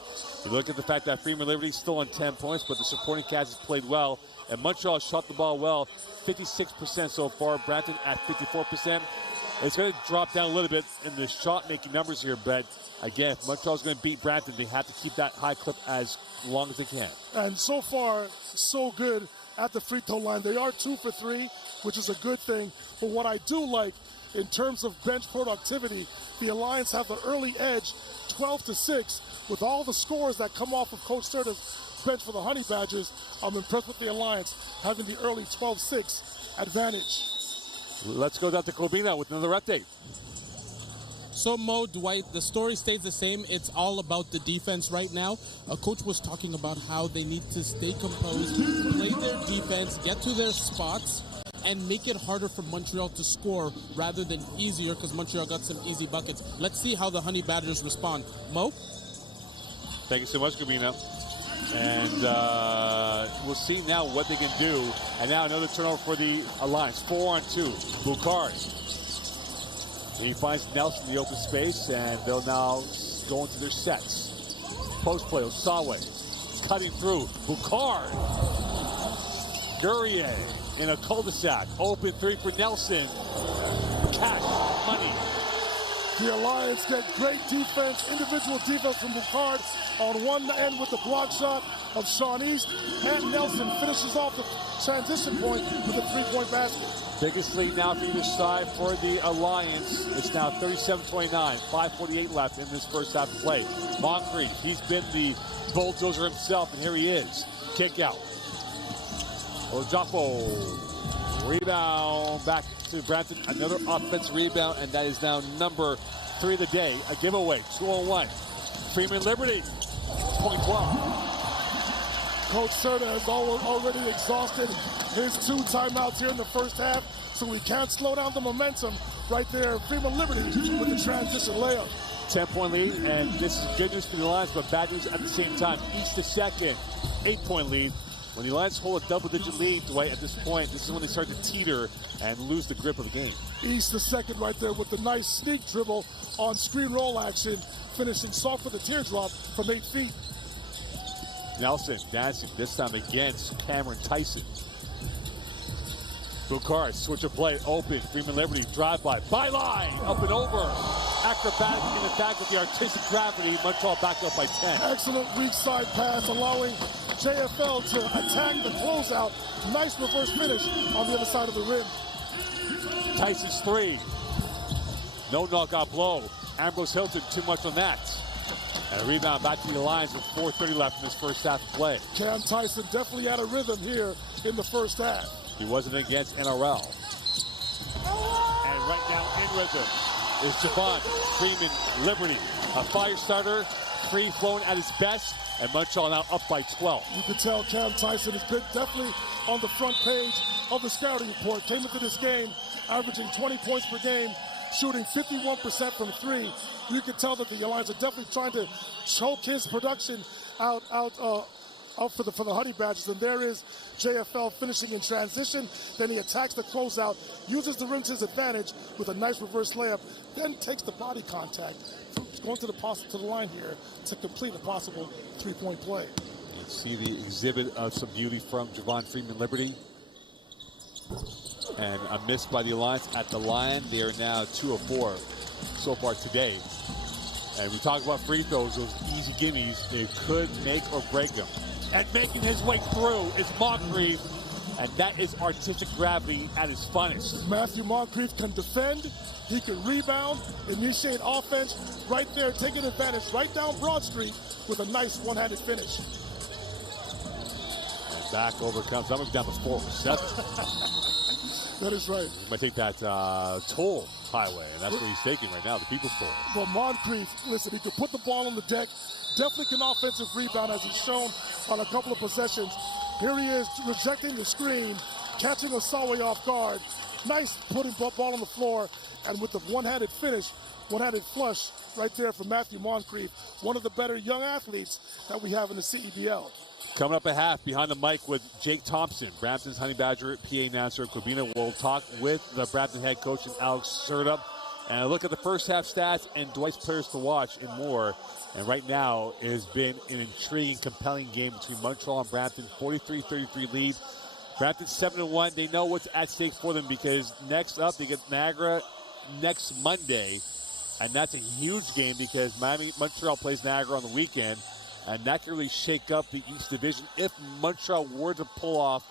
You look at the fact that Freeman Liberty's still on 10 points, but the supporting cast has played well. And Montreal shot the ball well, 56% so far. Brampton at 54%. It's going to drop down a little bit in the shot-making numbers here, but again, if Montreal's going to beat Brampton, they have to keep that high clip as long as they can. And so far, so good at the free throw line. They are 2 for 3, which is a good thing. But what I do like in terms of bench productivity, the Alliance have the early edge, 12-6, with all the scores that come off of Coach Serta's bench for the Honey Badgers. I'm impressed with the Alliance having the early 12-6 advantage. Let's go down to Cobina with another update. So, Mo, Dwight, the story stays the same. It's all about the defense right now. A coach was talking about how they need to stay composed, play their defense, get to their spots, and make it harder for Montreal to score rather than easier, because Montreal got some easy buckets. Let's see how the Honey Badgers respond. Mo? Thank you so much, Gabina. And we'll see now what they can do. And now another turnover for the Alliance. 4-on-2. Boucard. He finds Nelson in the open space, and they'll now go into their sets. Post play, Osawe cutting through. Boucard. Guerrier in a cul-de-sac. Open 3 for Nelson. Cash, money. The Alliance get great defense, individual defense from Boucard on one end with the block shot of Sean East, and Nelson finishes off the transition point with a 3-point basket. Biggest lead now for either side for the Alliance. It's now 37-29, 5:48 left in this first half of play. Moncrief, he's been the bulldozer himself, and here he is. Kick out. Ojafo, rebound back to Brampton. Another offensive rebound, and that is now number 3 of the day. A giveaway, 2-on-1. Freeman Liberty, point 12. Coach Serta has already exhausted his 2 timeouts here in the first half, so we can't slow down the momentum right there. Freeman Liberty with the transition layup. 10-point lead, and this is good news for the Lions, but bad news at the same time. East the second, 8-point lead. When the Lions hold a double-digit lead, Dwight, at this point, this is when they start to teeter and lose the grip of the game. East the second right there with the nice sneak dribble on screen roll action, finishing soft with a teardrop from 8 feet. Nelson dancing, this time against Cameron Tyson. Bukar, switch of play, open, Freeman Liberty, drive-by, byline, up and over. Acrobatic in attack with the artistic gravity, Montreal back up by 10. Excellent weak side pass, allowing JFL to attack the closeout. Nice reverse finish on the other side of the rim. Tyson's 3. No knockout blow. Ambrose Hilton, too much on that. And a rebound back to the Lions with 4:30 left in this first half of play. Cam Tyson definitely had a rhythm here in the first half. He wasn't against NRL. And right now in rhythm is Javon Freeman Liberty. A fire starter, free flowing at his best, and Montreal now up by 12. You can tell Cam Tyson is good, definitely on the front page of the scouting report. Came into this game averaging 20 points per game, shooting 51% from 3. You can tell that the Lions are definitely trying to choke his production out for the Honey Badgers. And there is JFL finishing in transition. Then he attacks the closeout, uses the rim to his advantage with a nice reverse layup, then takes the body contact, going to the line here to complete a possible 3-point play. Let's see the exhibit of some beauty from Javon Freeman Liberty. And a miss by the Alliance at the line. They are now 2 of 4 so far today. And we talk about free throws, those easy gimmies. They could make or break them. And making his way through is Moncrief. And that is artistic gravity at its finest. Matthew Moncrief can defend. He can rebound, initiate offense. Right there, taking advantage right down Broad Street with a nice one-handed finish. And back over comes. I'm going down to 4 or 7. That is right. He might take that toll highway, and that's what he's taking right now, the People's Toll. But Moncrief, listen, he can put the ball on the deck, definitely can offensive rebound as he's shown on a couple of possessions. Here he is rejecting the screen, catching Osawe off guard. Nice putting ball on the floor, and with the one-handed finish, one-handed flush right there for Matthew Moncrief, one of the better young athletes that we have in the CEBL. Coming up at half, behind the mic with Jake Thompson, Brampton's Honey Badger PA announcer. Kobina will talk with the Brampton head coach and Alex Serta, and look at the first half stats and Dwight's players to watch and more. And right now, it has been an intriguing, compelling game between Montreal and Brampton. 43-33 lead. Brampton 7-1. They know what's at stake for them because next up they get Niagara next Monday, and that's a huge game because Montreal plays Niagara on the weekend. And that can really shake up the East Division if Montreal were to pull off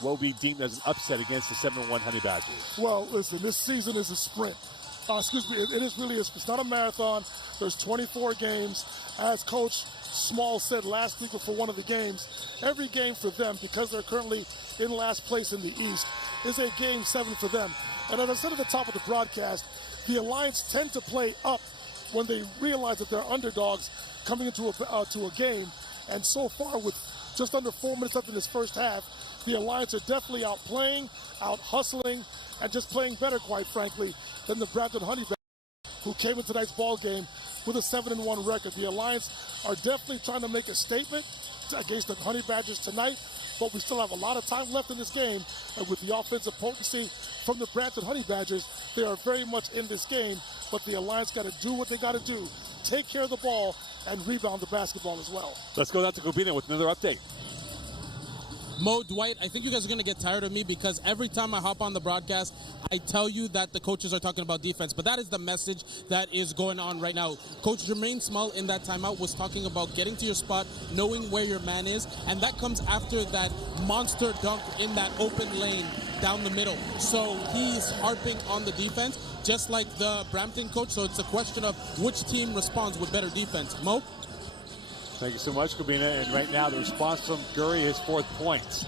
what would be deemed as an upset against the 7-1 Honey Badgers. Well, listen, this season is a sprint. It is really it's not a marathon. There's 24 games. As Coach Small said last week before one of the games, every game for them, because they're currently in last place in the East, is a game 7 for them. And as I said at the top of the broadcast, the Alliance tend to play up when they realize that they're underdogs coming into a game. And so far, with just under 4 minutes left in this first half, the Alliance are definitely out playing, out hustling, and just playing better, quite frankly, than the Brampton Honey Badgers, who came into tonight's ball game with a 7-1 record. The Alliance are definitely trying to make a statement against the Honey Badgers tonight, but we still have a lot of time left in this game. And with the offensive potency from the Brampton Honey Badgers, they are very much in this game, but the Alliance got to do what they got to do. Take care of the ball and rebound the basketball as well. Let's go down to Kobina with another update. Mo, Dwight, I think you guys are going to get tired of me because every time I hop on the broadcast, I tell you that the coaches are talking about defense. But that is the message that is going on right now. Coach Jermaine Small in that timeout was talking about getting to your spot, knowing where your man is. And that comes after that monster dunk in that open lane down the middle. So he's harping on the defense, just like the Brampton coach. So it's a question of which team responds with better defense. Mo? Thank you so much, Kobina. And right now, the response from Gurry, his 4th point.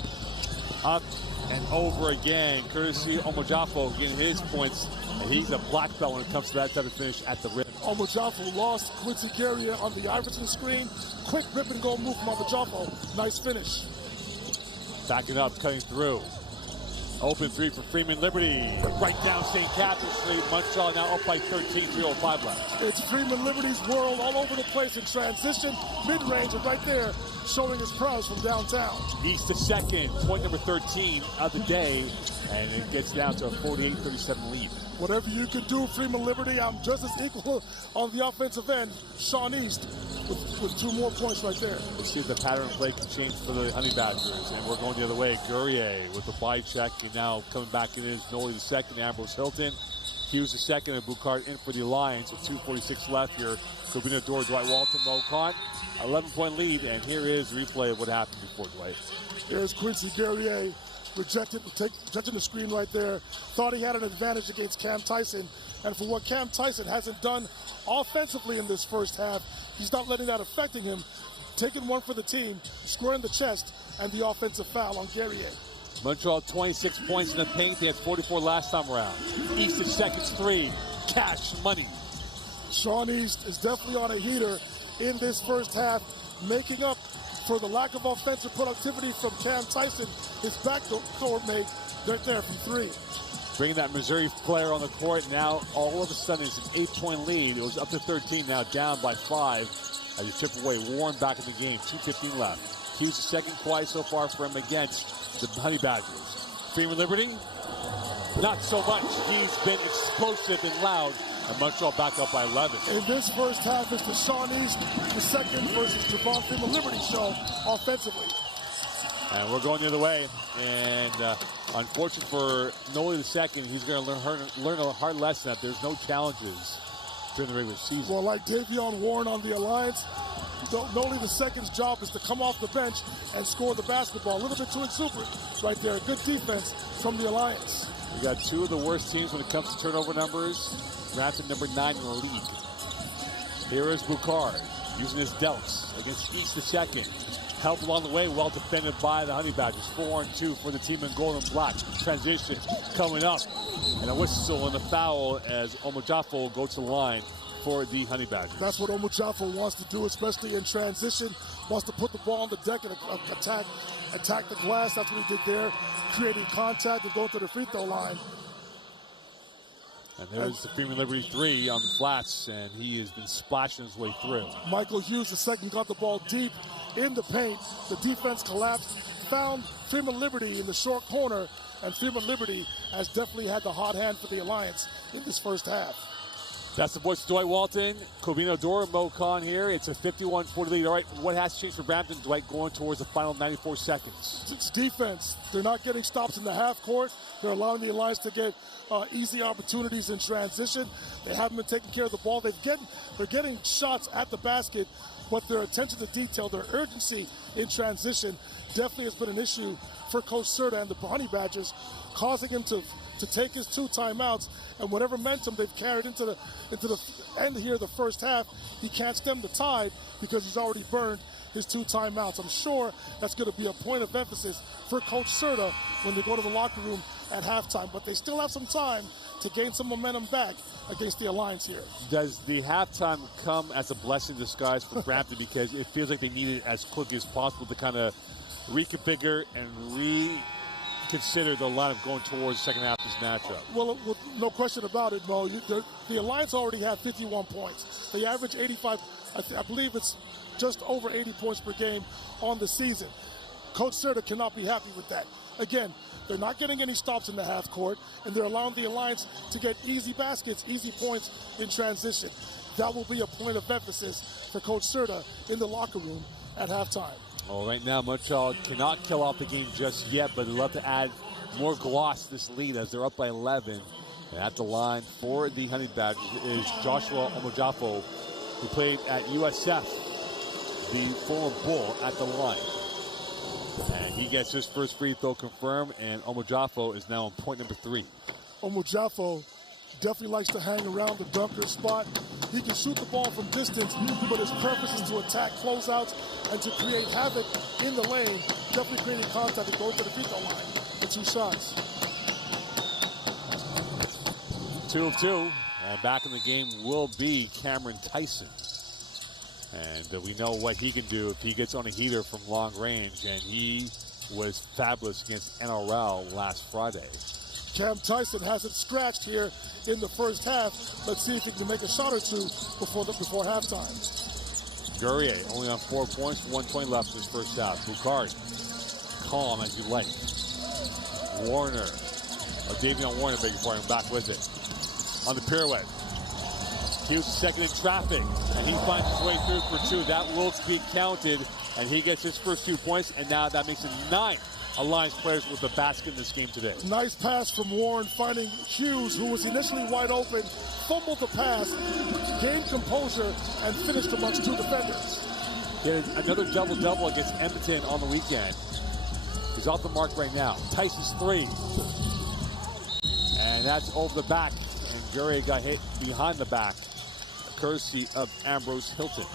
Up and over again, courtesy Omojafo getting his points. And he's a black belt when it comes to that type of finish at the rim. Omojafo lost Quincy Guerrier on the Iverson screen. Quick rip and go move from Omojafo. Nice finish. Backing up, cutting through. Open three for Freeman Liberty. Right down St. Catharines Street. Montreal now up by 13, 3:05 left. It's Freeman Liberty's world all over the place in transition, mid-range, and right there showing his prowess from downtown. East to second, point number 13 of the day, and it gets down to a 48-37 lead. Whatever you can do, Freeman Liberty, I'm just as equal on the offensive end. Sean East with 2 more points right there. Let's see if the pattern of play can change for the Honey Badgers, and we're going the other way. Guerrier with the buy check, and now coming back in is Noli the second, Ambrose Hilton. Hughes the second, and Boucard in for the Alliance with 2:46 left here. Corbino Door, Dwight Walton, Mo Khan, 11-point lead, and here is the replay of what happened before, Dwight. Here's Quincy Guerrier, rejecting the screen right there. Thought he had an advantage against Cam Tyson, and for what Cam Tyson hasn't done offensively in this first half, he's not letting that affecting him. Taking one for the team, squaring the chest, and the offensive foul on Guerrier. Montreal 26 points in the paint. They had 44 last time around. East at seconds 3. Cash money. Sean East is definitely on a heater in this first half, making up for the lack of offensive productivity from Cam Tyson. His backcourt mate right there from 3. Bringing that Missouri player on the court. Now all of a sudden it's an 8-point lead. It was up to 13, now down by 5 as you chip away. Warren back in the game, 2:15 left. Hughes the second quiet so far for him against the Honey Badgers. Freeman Liberty, not so much. He's been explosive and loud, and Montreal back up by 11. In this first half, it's the Sean East, the second versus Javon Freeman Liberty show offensively. And we're going the other way, and unfortunate for Noli the second, he's going to learn a hard lesson that there's no challenges during the regular season. Well, like Davion Warren on the Alliance, Noli the second's job is to come off the bench and score the basketball. A little bit too exuberant right there. Good defense from the Alliance. We got 2 of the worst teams when it comes to turnover numbers. Brampton number 9 in the league. Here is Boucard using his delts against East the second. Help along the way, well defended by the Honey Badgers. 4-on-2 for the team in gold and black. Transition coming up. And a whistle and a foul as Omojafo goes to the line for the Honey Badgers. That's what Omojafo wants to do, especially in transition. Wants to put the ball on the deck and attack the glass. That's what he did there, creating contact and going to the free throw line. And there's the Freeman Liberty 3 on the flats, and he has been splashing his way through. Michael Hughes, the second, got the ball deep in the paint. The defense collapsed, found Freeman Liberty in the short corner, and Freeman Liberty has definitely had the hot hand for the Alliance in this first half. That's the voice of Dwight Walton, Corbino Door, Mo Khan here. It's a 51-40 lead. All right, what has changed for Brampton? Dwight going towards the final 94 seconds. It's defense. They're not getting stops in the half court. They're allowing the Alliance to get easy opportunities in transition. They haven't been taking care of the ball. They're getting shots at the basket, but their attention to detail, their urgency in transition definitely has been an issue for Coach Serta and the Honey Badgers, causing him to take his 2 timeouts, and whatever momentum they've carried into the end here of the first half, he can't stem the tide because he's already burned his 2 timeouts. I'm sure that's going to be a point of emphasis for Coach Serta when they go to the locker room at halftime, but they still have some time to gain some momentum back against the Alliance here. Does the halftime come as a blessing in disguise for Brampton because it feels like they need it as quickly as possible to kind of reconfigure and reconsider the lineup going towards the second half of this matchup? Well, no question about it, Mo. The Alliance already have 51 points. They average 85, I believe it's just over 80 points per game on the season. Coach Serta cannot be happy with that. Again, they're not getting any stops in the half court, and they're allowing the Alliance to get easy baskets, easy points in transition. That will be a point of emphasis for Coach Serta in the locker room at halftime. Well, right now, Montreal cannot kill off the game just yet, but they'd love to add more gloss to this lead as they're up by 11. And at the line for the Honey Badgers is Joshua Omojafo, who played at USF, the former Bull, at the line. And he gets his first free throw confirmed, and Omojafo is now on point number 3. Omojafo definitely likes to hang around the dunker spot. He can shoot the ball from distance, but his preference is to attack closeouts and to create havoc in the lane, definitely creating contact and going to the free throw line for 2 shots. 2 of 2, and back in the game will be Cameron Tyson. And we know what he can do if he gets on a heater from long range, and he was fabulous against NRL last Friday. Cam Tyson hasn't scratched here in the first half. Let's see if he can make a shot or two before halftime. Guerrier only on 4 points, 1:20 left in his first half. Boucard, calm as you like. Warner, Davion Warner, beg your pardon, back with it. On the pirouette. Hughes second in traffic, and he finds his way through for 2. That will be counted, and he gets his first 2 points, and now that makes it 9 Alliance players with a basket in this game today. Nice pass from Warren, finding Hughes, who was initially wide open, fumbled the pass, gained composure, and finished amongst 2 defenders. He had another double-double against Edmonton on the weekend. He's off the mark right now. Tyson's 3. And that's over the back, and Guerrier got hit behind the back, courtesy of Ambrose Hilton.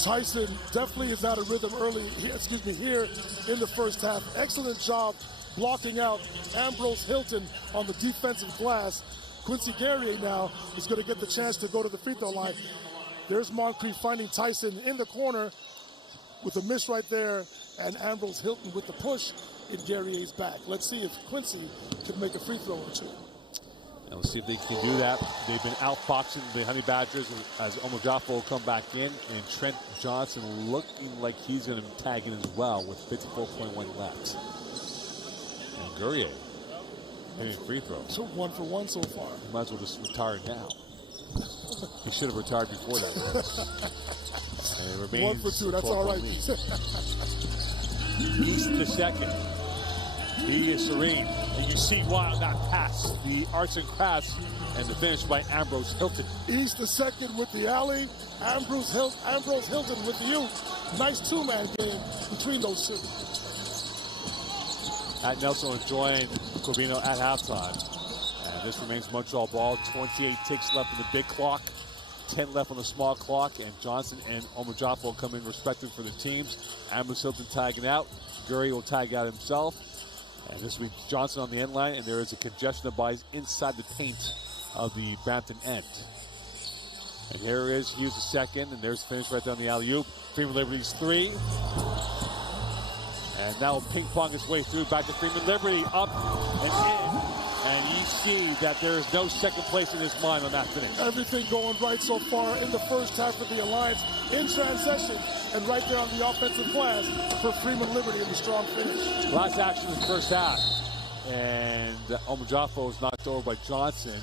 Tyson definitely is out of rhythm here in the first half. Excellent job blocking out Ambrose Hilton on the defensive glass. Quincy Guerrier now is going to get the chance to go to the free throw line. There's Moncrief finding Tyson in the corner with a miss right there, and Ambrose Hilton with the push in Guerrier's back. Let's see if Quincy can make a free throw or 2. And we'll see if they can do that. They've been outfoxing the Honey Badgers as Omojafo will come back in, and Trent Johnson looking like he's going to tag in as well with 54.1 left. And Guerrier hitting free throws. So 1 for 1 so far. Might as well just retire now. He should have retired before that. And it remains 1 for 2, that's all right. East the second. He is serene. And you see why on that pass, the arts and crafts, and the finish by Ambrose Hilton. East the second with the alley. Ambrose Hilton with the youth. Nice 2-man game between those 2. At Nelson enjoying Covino at halftime. And this remains Montreal ball. 28 ticks left in the big clock. 10 left on the small clock. And Johnson and Omojafo come in respected for the teams. Ambrose Hilton tagging out. Guerrier will tag out himself. And this week, Johnson on the end line, and there is a congestion of bodies inside the paint of the Brampton end. And here is Hughes the second, and there's the finish right down the alley-oop. Freeman Liberty's 3. And now ping-pong his way through, back to Freeman Liberty, up and in. And you see that there is no second place in his mind on that finish. Everything going right so far in the first half of the Alliance in transition, and right there on the offensive glass for Freeman Liberty in the strong finish. Last action in the first half, and Omojafo was knocked over by Johnson.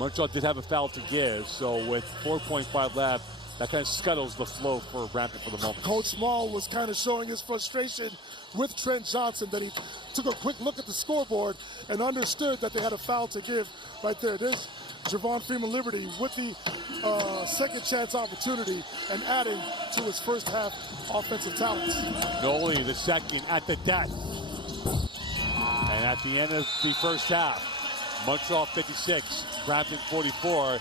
Montreal did have a foul to give, so with 4.5 left, that kind of scuttles the flow for Brampton for the moment. Coach Small was kind of showing his frustration with Trent Johnson, that he took a quick look at the scoreboard and understood that they had a foul to give right there. There's Javon Freeman Liberty with the second chance opportunity and adding to his first half offensive talents. Noli the second at the death. And at the end of the first half, Montreal 56, Brampton 44.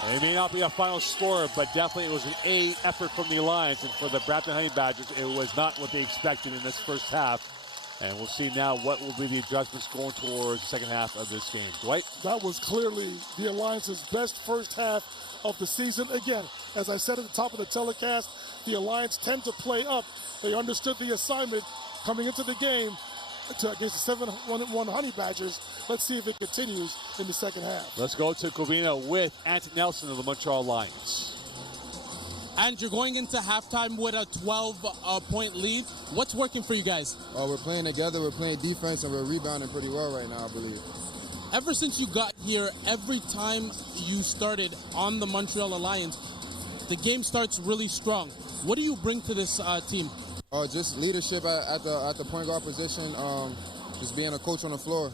And it may not be a final score, but definitely it was an A effort from the Alliance. And for the Brampton Honey Badgers, it was not what they expected in this first half. And we'll see now what will be the adjustments going towards the second half of this game. Dwight? That was clearly the Alliance's best first half of the season. Again, as I said at the top of the telecast, the Alliance tend to play up. They understood the assignment coming into the game against the 7-1 Honey Badgers. Let's see if it continues in the second half. Let's go to Covino with Anthony Nelson of the Montreal Lions. And you're going into halftime with a 12-point lead. What's working for you guys? We're playing together, we're playing defense, and we're rebounding pretty well right now, I believe. Ever since you got here, every time you started on the Montreal Alliance, the game starts really strong. What do you bring to this team? Just leadership at the point guard position, just being a coach on the floor.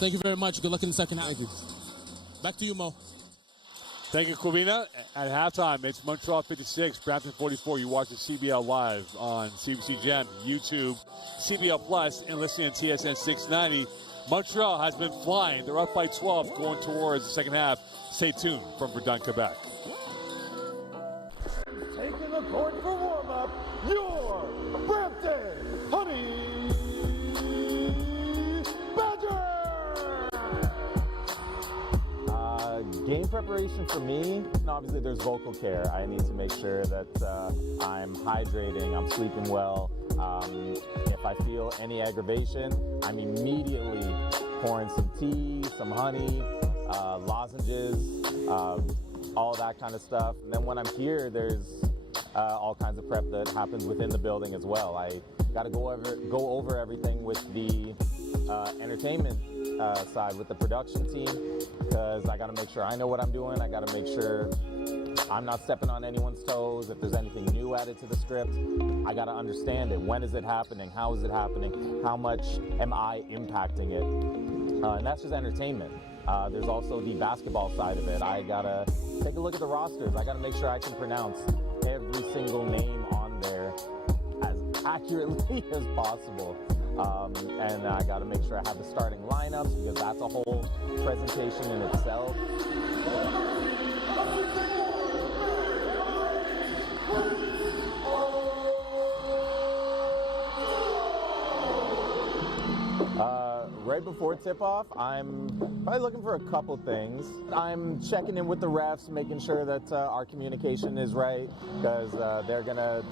Thank you very much. Good luck in the second half. Thank you. Back to you, Mo. Thank you, Covina. At halftime, it's Montreal 56, Brampton 44. You watch the CBL live on CBC Gem, YouTube, CBL Plus, and listening on TSN 690. Montreal has been flying. They're up by 12 going towards the second half. Stay tuned from Verdun, Quebec. Taking the court for warm-up, your Brampton Honey Badgers! Game preparation for me, obviously there's vocal care. I need to make sure that I'm hydrating, I'm sleeping well. If I feel any aggravation, I'm immediately pouring some tea, some honey, lozenges, all that kind of stuff. And then when I'm here, there's all kinds of prep that happens within the building as well. I got to go over everything with the entertainment side, with the production team, because I got to make sure I know what I'm doing. I got to make sure I'm not stepping on anyone's toes. If there's anything new added to the script, I got to understand it. When is it happening? How is it happening? How much am I impacting it? And that's just entertainment. There's also the basketball side of it. I got to take a look at the rosters. I got to make sure I can pronounce every single name on there as accurately as possible. And I got to make sure I have the starting lineups, because that's a whole presentation in itself. Right before tip-off, I'm probably looking for a couple things. I'm checking in with the refs, making sure that our communication is right, because they're gonna,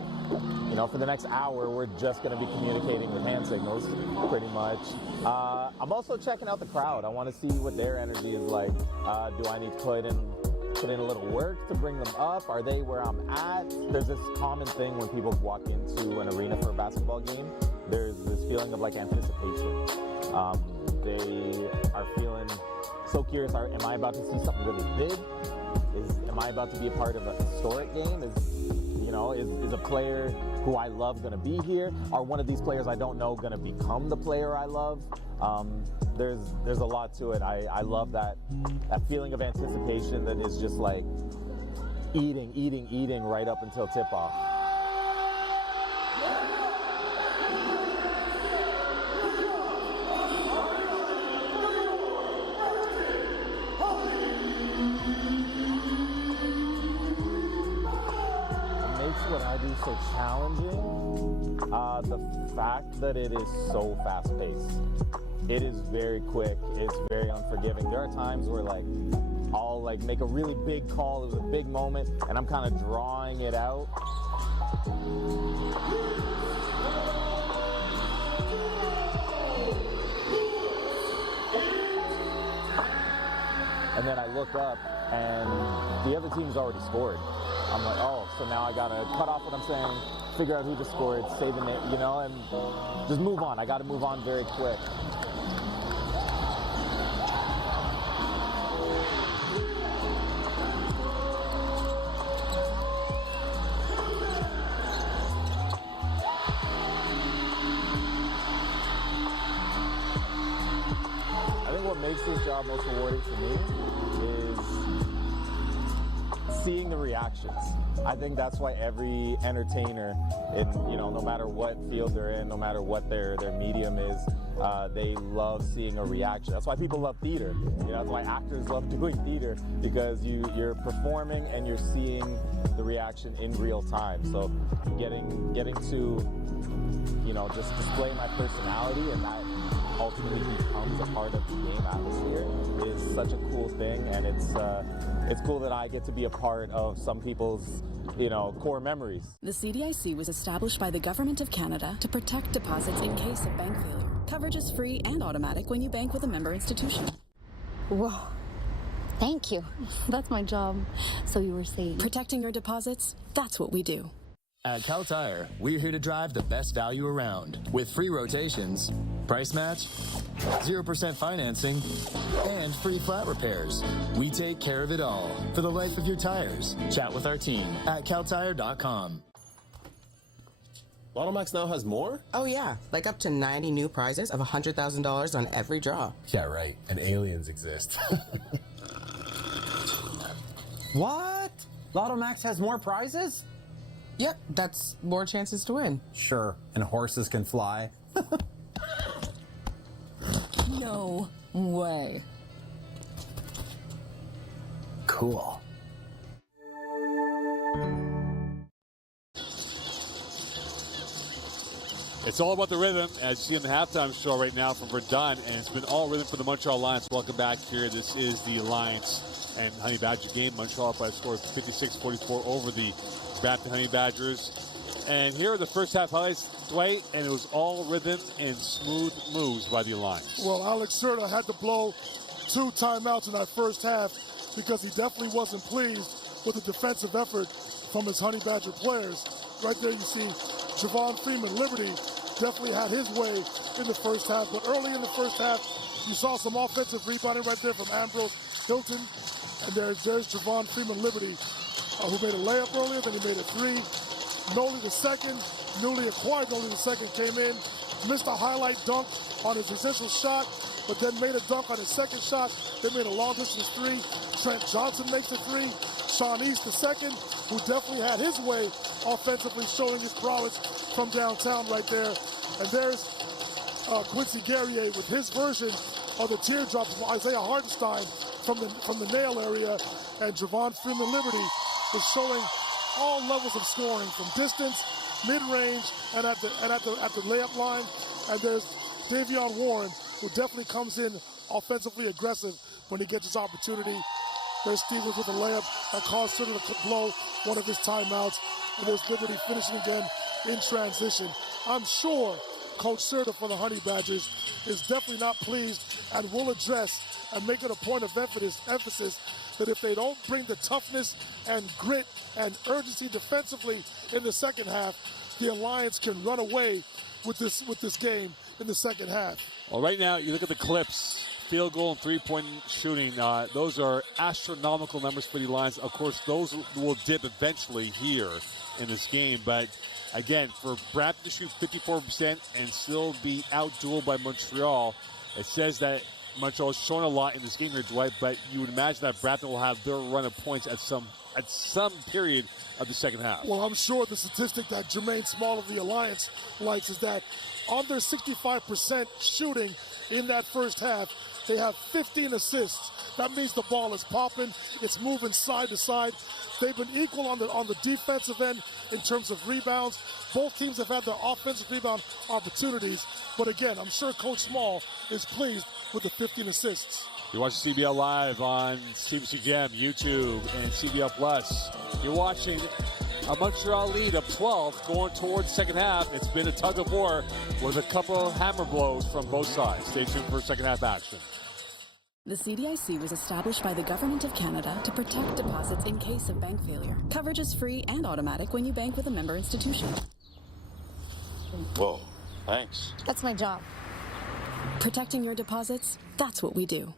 for the next hour, we're just gonna be communicating with hand signals, pretty much. I'm also checking out the crowd. I want to see what their energy is like. Do I need to put in a little work to bring them up? Are they where I'm at? There's this common thing when people walk into an arena for a basketball game. There's this feeling of like anticipation. They are feeling so curious. Am I about to see something really big? Am I about to be a part of a historic game? Is a player who I love going to be here? Are one of these players I don't know going to become the player I love? There's a lot to it. I love that feeling of anticipation that is just like eating right up until tip-off. What I do so challenging, the fact that it is so fast-paced. It is very quick, it's very unforgiving. There are times where I'll make a really big call, it was a big moment, and I'm kind of drawing it out. And then I look up and the other team's already scored. I'm like, oh, so now I gotta cut off what I'm saying, figure out who just scored, say the name, and just move on. I gotta move on very quick. I think what makes this job most rewarding for me is seeing the reactions. I think that's why every entertainer, no matter what field they're in, no matter what their medium is, they love seeing a reaction. That's why people love theater. That's why actors love doing theater, because you're performing and you're seeing the reaction in real time. So getting to, just display my personality, and that ultimately becomes a part of the game atmosphere, is such a cool thing. And it's cool that I get to be a part of some people's core memories. The CDIC was established by the Government of Canada to protect deposits in case of bank failure. Coverage is free and automatic when you bank with a member institution. Whoa. Thank you. That's my job. So you were saying... Protecting your deposits, that's what we do. At Cal Tire, we're here to drive the best value around. With free rotations, price match, 0% financing, and free flat repairs. We take care of it all for the life of your tires. Chat with our team at caltire.com. Lotto Max now has more? Oh yeah, like up to 90 new prizes of $100,000 on every draw. Yeah, right. And aliens exist. What? Lotto Max has more prizes? Yep, that's more chances to win. Sure, and horses can fly. No way. Cool. It's all about the rhythm, as you see in the halftime show right now from Verdun, and it's been all rhythm for the Montreal Lions. Welcome back here. This is the Alliance, and Honey Badger game. Montreal up by a score of 56-44 over the Brampton Honey Badgers. And here are the first half highlights, Dwight, and it was all rhythm and smooth moves by the Alliance. Well, Alex Serta had to blow 2 timeouts in that first half because he definitely wasn't pleased with the defensive effort from his Honey Badger players. Right there you see Javon Freeman, Liberty, definitely had his way in the first half. But early in the first half, you saw some offensive rebounding right there from Ambrose Hilton. And there's Javon Freeman, Liberty, who made a layup earlier, then he made a 3. Noli the second, newly acquired Noli the second, came in, missed a highlight dunk on his initial shot, but then made a dunk on his second shot. They made a long distance 3. Trent Johnson makes a 3. Sean East the second, who definitely had his way offensively, showing his prowess from downtown right there. And there's Quincy Guerrier with his version of the teardrop from Isaiah Hartenstein from the nail area. And Javon Freeman Liberty is showing all levels of scoring from distance, mid-range, and at the layup line. And there's Davion Warren, who definitely comes in offensively aggressive when he gets his opportunity. There's Stevens with a layup that caused Serta to blow one of his timeouts. And there's Liberty finishing again in transition. I'm sure Coach Serta for the Honey Badgers is definitely not pleased and will address and make it a point of emphasis that if they don't bring the toughness and grit and urgency defensively in the second half, the Alliance can run away with this game in the second half. Well, right now, you look at the clips, field goal and three-point shooting. Those are astronomical numbers for the Alliance. Of course, those will dip eventually here in this game. But, again, for Brampton to shoot 54% and still be out-dueled by Montreal, it says that Montreal has shown a lot in this game here, Dwight, but you would imagine that Brampton will have their run of points at some period of the second half. Well, I'm sure the statistic that Jermaine Small of the Alliance likes is that on their 65% shooting in that first half, they have 15 assists. That means the ball is popping, it's moving side to side. They've been equal on the defensive end in terms of rebounds. Both teams have had their offensive rebound opportunities. But again, I'm sure Coach Small is pleased with the 15 assists. You're watching CBL Live on CBC Gem, YouTube, and CBL Plus. You're watching a Montreal lead of 12 going towards the second half. It's been a tug of war with a couple of hammer blows from both sides. Stay tuned for second half action. The CDIC was established by the Government of Canada to protect deposits in case of bank failure. Coverage is free and automatic when you bank with a member institution. Whoa, thanks. That's my job. Protecting your deposits, that's what we do.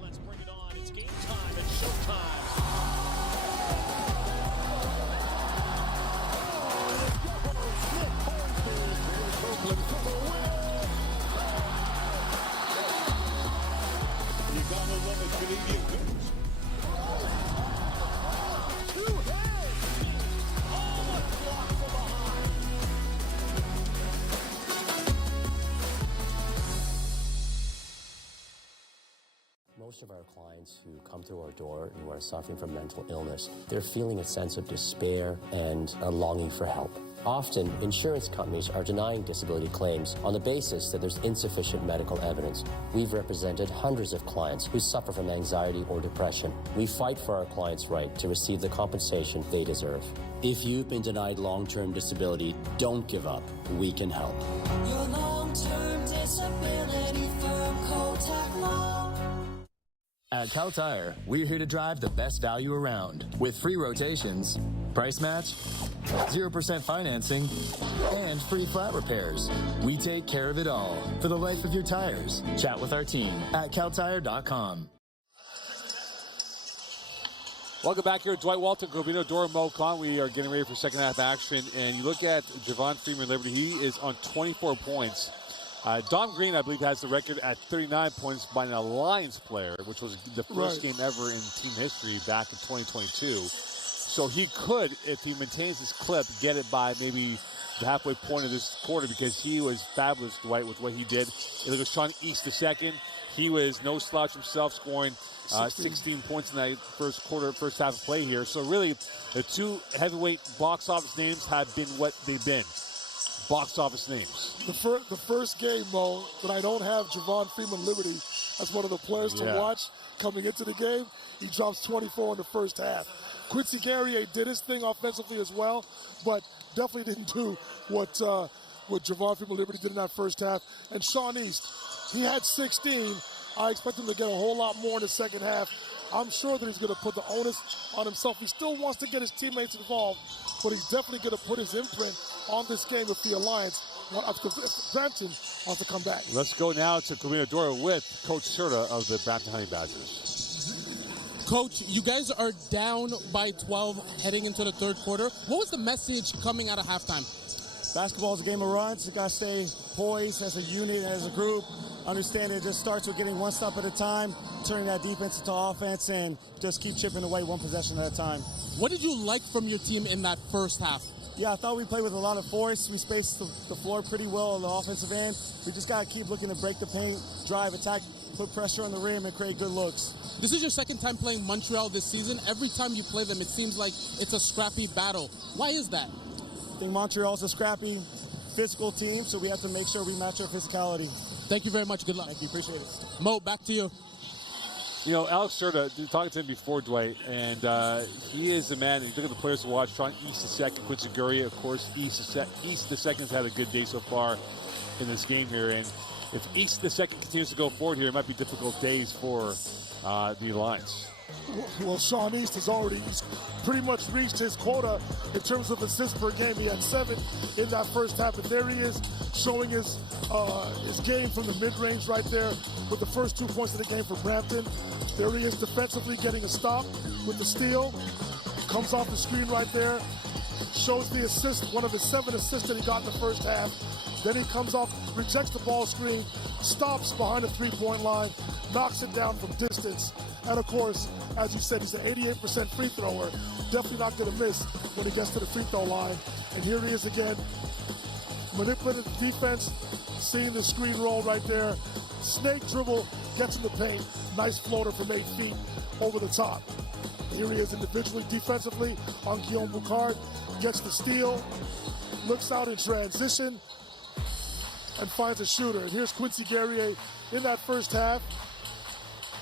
Let's bring it on. It's game time. It's showtime. You gotta love a Canadian goose. Most of our clients who come through our door and who are suffering from mental illness, they're feeling a sense of despair and a longing for help. Often, insurance companies are denying disability claims on the basis that there's insufficient medical evidence. We've represented hundreds of clients who suffer from anxiety or depression. We fight for our clients' right to receive the compensation they deserve. If you've been denied long-term disability, don't give up. We can help. Your long-term disability firm, Kotak Law. At Cal Tire, we're here to drive the best value around with free rotations, price match, 0% financing, and free flat repairs. We take care of it all for the life of your tires. Chat with our team at caltire.com. Welcome back here at Dwight Walton, Grovino, Dora, Mo Khan. We are getting ready for second half action. And you look at Javon Freeman Liberty, he is on 24 points. Dom Green, I believe, has the record at 39 points by an Alliance player, which was the first game ever in team history back in 2022. So he could, if he maintains his clip, get it by maybe the halfway point of this quarter because he was fabulous, Dwight, with what he did. It was Sean East II. He was no slouch himself, scoring 16 points in that first half of play here. So really, the two heavyweight box office names have been what they've been. Box office names. The first game, Mo, that I don't have Javon Freeman Liberty as one of the players to watch coming into the game, he drops 24 in the first half. Quincy Guerrier did his thing offensively as well, but definitely didn't do what Javon Freeman Liberty did in that first half. And Sean East, he had 16. I expect him to get a whole lot more in the second half. I'm sure that he's going to put the onus on himself. He still wants to get his teammates involved, but he's definitely going to put his imprint on this game if the Alliance, if Brampton wants to come back. Let's go now to Grovino Dora with Coach Serta of the Brampton Honey Badgers. Coach, you guys are down by 12 heading into the third quarter. What was the message coming out of halftime? Basketball is a game of runs. You got to stay poised as a unit, as a group. Understand it just starts with getting one step at a time, turning that defense into offense, and just keep chipping away one possession at a time. What did you like from your team in that first half? Yeah, I thought we played with a lot of force. We spaced the floor pretty well on the offensive end. We just got to keep looking to break the paint, drive, attack, put pressure on the rim, and create good looks. This is your second time playing Montreal this season. Every time you play them, it seems like it's a scrappy battle. Why is that? I think Montreal's a scrappy, physical team, so we have to make sure we match our physicality. Thank you very much. Good luck. Thank you. Appreciate it. Mo, back to you. You know, Alex Serta, talking to him before, Dwight, and he is a man. You look at the players to watch. Sean East II, Quincy Guerrier, of course. East II's had a good day so far in this game here. And if East II continues to go forward here, it might be difficult days for the Alliance. Well, Sean East has he's pretty much reached his quota in terms of assists per game. He had 7 in that first half, and there he is showing his game from the mid-range right there with the first 2 points of the game for Brampton. There he is defensively getting a stop with the steal. Comes off the screen right there. Shows the assist, one of his 7 assists that he got in the first half. Then he comes off, rejects the ball screen, stops behind the three-point line, knocks it down from distance. And of course, as you said, he's an 88% free thrower. Definitely not going to miss when he gets to the free throw line. And here he is again, manipulating the defense, seeing the screen roll right there. Snake dribble, gets in the paint. Nice floater from 8 feet over the top. Here he is individually, defensively on Guillaume Boucard. Gets the steal, looks out in transition, and finds a shooter. And here's Quincy Guerrier in that first half.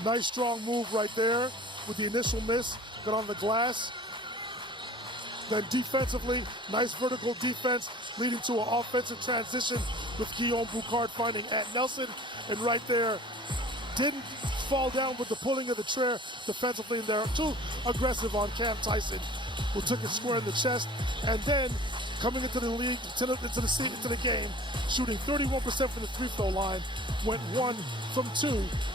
Nice strong move right there with the initial miss, got on the glass. Then defensively, nice vertical defense leading to an offensive transition with Guillaume Boucard finding Ant Nelson. And right there, didn't fall down with the pulling of the chair defensively in there. Too aggressive on Cam Tyson, who took it square in the chest. And then coming into the league, into the game, shooting 31% from the free throw line, went 1 from 2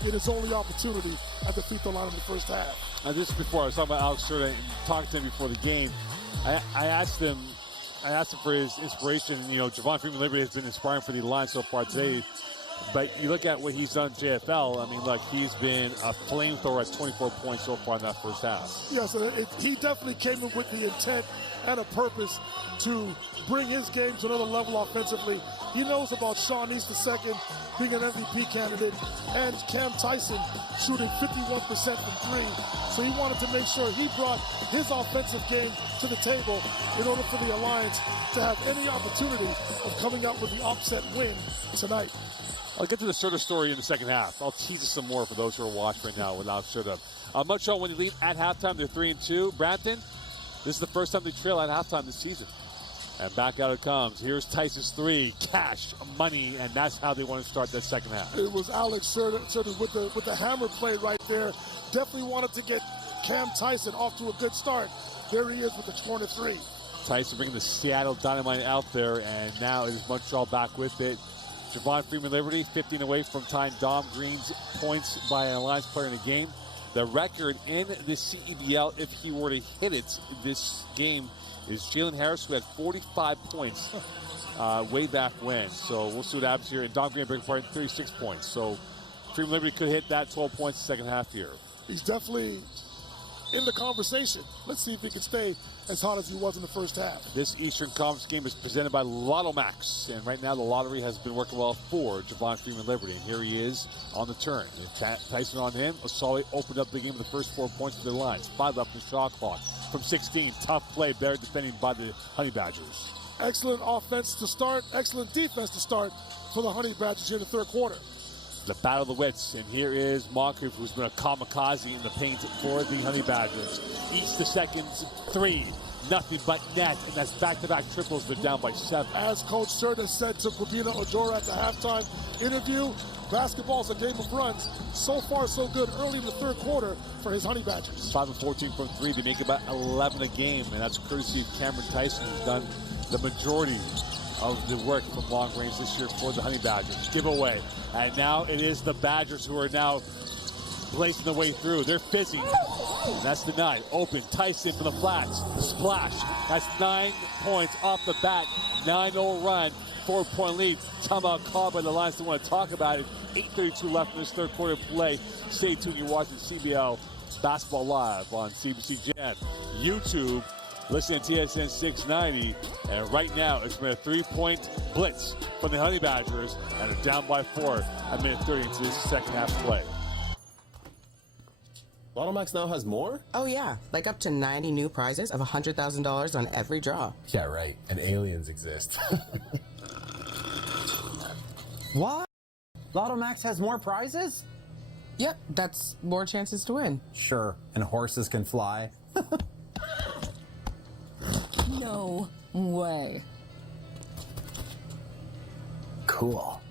in his only opportunity at the free throw line in the first half. This is before I was talking about Alex Serta and talking to him before the game. I asked him for his inspiration. You know, Javon Freeman Liberty has been inspiring for the Alliance so far today. But you look at what he's done in JFL, I mean, look, he's been a flamethrower at 24 points so far in that first half. Yes, he definitely came in with the intent and a purpose to bring his game to another level offensively. He knows about Sean East II being an MVP candidate and Cam Tyson shooting 51% from 3. So he wanted to make sure he brought his offensive game to the table in order for the Alliance to have any opportunity of coming out with the upset win tonight. I'll get to the Serta story in the second half. I'll tease you some more for those who are watching right now without Serta. Montreal, when they lead at halftime, they're 3-2. Brampton, this is the first time they trail at halftime this season. And back out it comes. Here's Tyson's 3, cash, money, and that's how they want to start that second half. It was Alex Serta with the hammer play right there. definitely wanted to get Cam Tyson off to a good start. There he is with the corner three. Tyson bringing the Seattle Dynamite out there, and now it is Montreal back with it. Javon Freeman-Liberty, 15 away from tying Dom Green's points by an Alliance player in a game. The record in the CEBL, if he were to hit it this game, is Jalen Harris, who had 45 points way back when. So we'll see what happens here. And Dom Green, big part, 36 points. So Freeman-Liberty could hit that 12 points the second half here. He's definitely in the conversation. Let's see if he can stay as hot as he was in the first half. This Eastern Conference game is presented by Lotto Max, and right now the lottery has been working well for Javon Freeman-Liberty, and here he is on the turn. And Tyson on him. Osali opened up the game with the first 4 points for the Lions. 5 left in the shot clock. From 16, tough play, better defending by the Honey Badgers. Excellent offense to start, excellent defense to start for the Honey Badgers here in the third quarter. The battle of the wits, and here is Moncrief, who's been a kamikaze in the paint for the Honey Badgers. Eats the seconds, 3, nothing but net, and that's back-to-back triples. They're down by 7. As Coach Serta said to Kwabena Ojora at the halftime interview, basketball's a game of runs. So far, so good early in the third quarter for his Honey Badgers. 5 of 14 from 3. They make about 11 a game, and that's courtesy of Cameron Tyson, who's done the majority of the work from long range this year for the Honey Badgers. Giveaway. And now it is the Badgers who are now blazing the way through. They're fizzing. And that's denied. Open. Tyson for the flats. Splash. That's 9 points off the bat. 9-0 run. 4-point lead. Timeout called by the Lions. Don't want to talk about it. 8:32 left in this third quarter play. Stay tuned. You're watching CBL Basketball Live on CBC Gem, YouTube. Listen to TSN 690, and right now it's been a 3-point blitz from the Honey Badgers, and they're down by 4 at minute 30 into this second half play. Lotto Max now has more? Oh, yeah. Like up to 90 new prizes of $100,000 on every draw. Yeah, right. And aliens exist. What? Lotto Max has more prizes? Yep, that's more chances to win. Sure, and horses can fly. No way. Cool.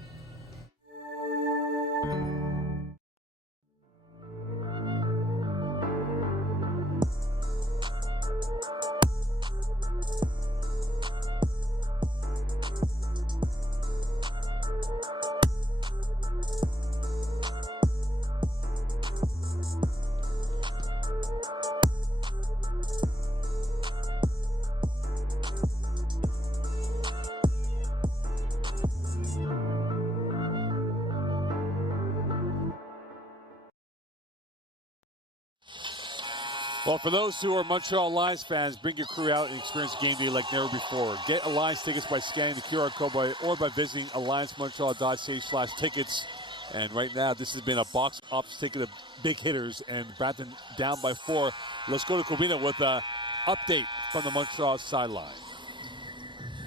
Well, for those who are Montreal Lions fans, bring your crew out and experience game day like never before. Get Alliance tickets by scanning the QR code or by visiting alliancemontreal.ca/tickets. And right now, this has been a box office ticket of big hitters, and Brampton down by 4. Let's go to Kwabena with an update from the Montreal sideline.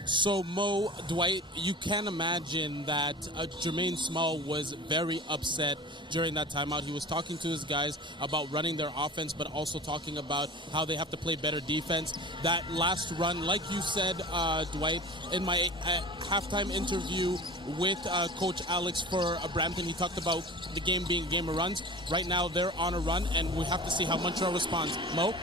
So, Mo, Dwight, you can imagine that Jermaine Small was very upset during that timeout. He was talking to his guys about running their offense, but also talking about how they have to play better defense. That last run, like you said, Dwight, in my halftime interview with Coach Alex for Brampton, he talked about the game being a game of runs. Right now, they're on a run, and we have to see how Montreal responds. Mo?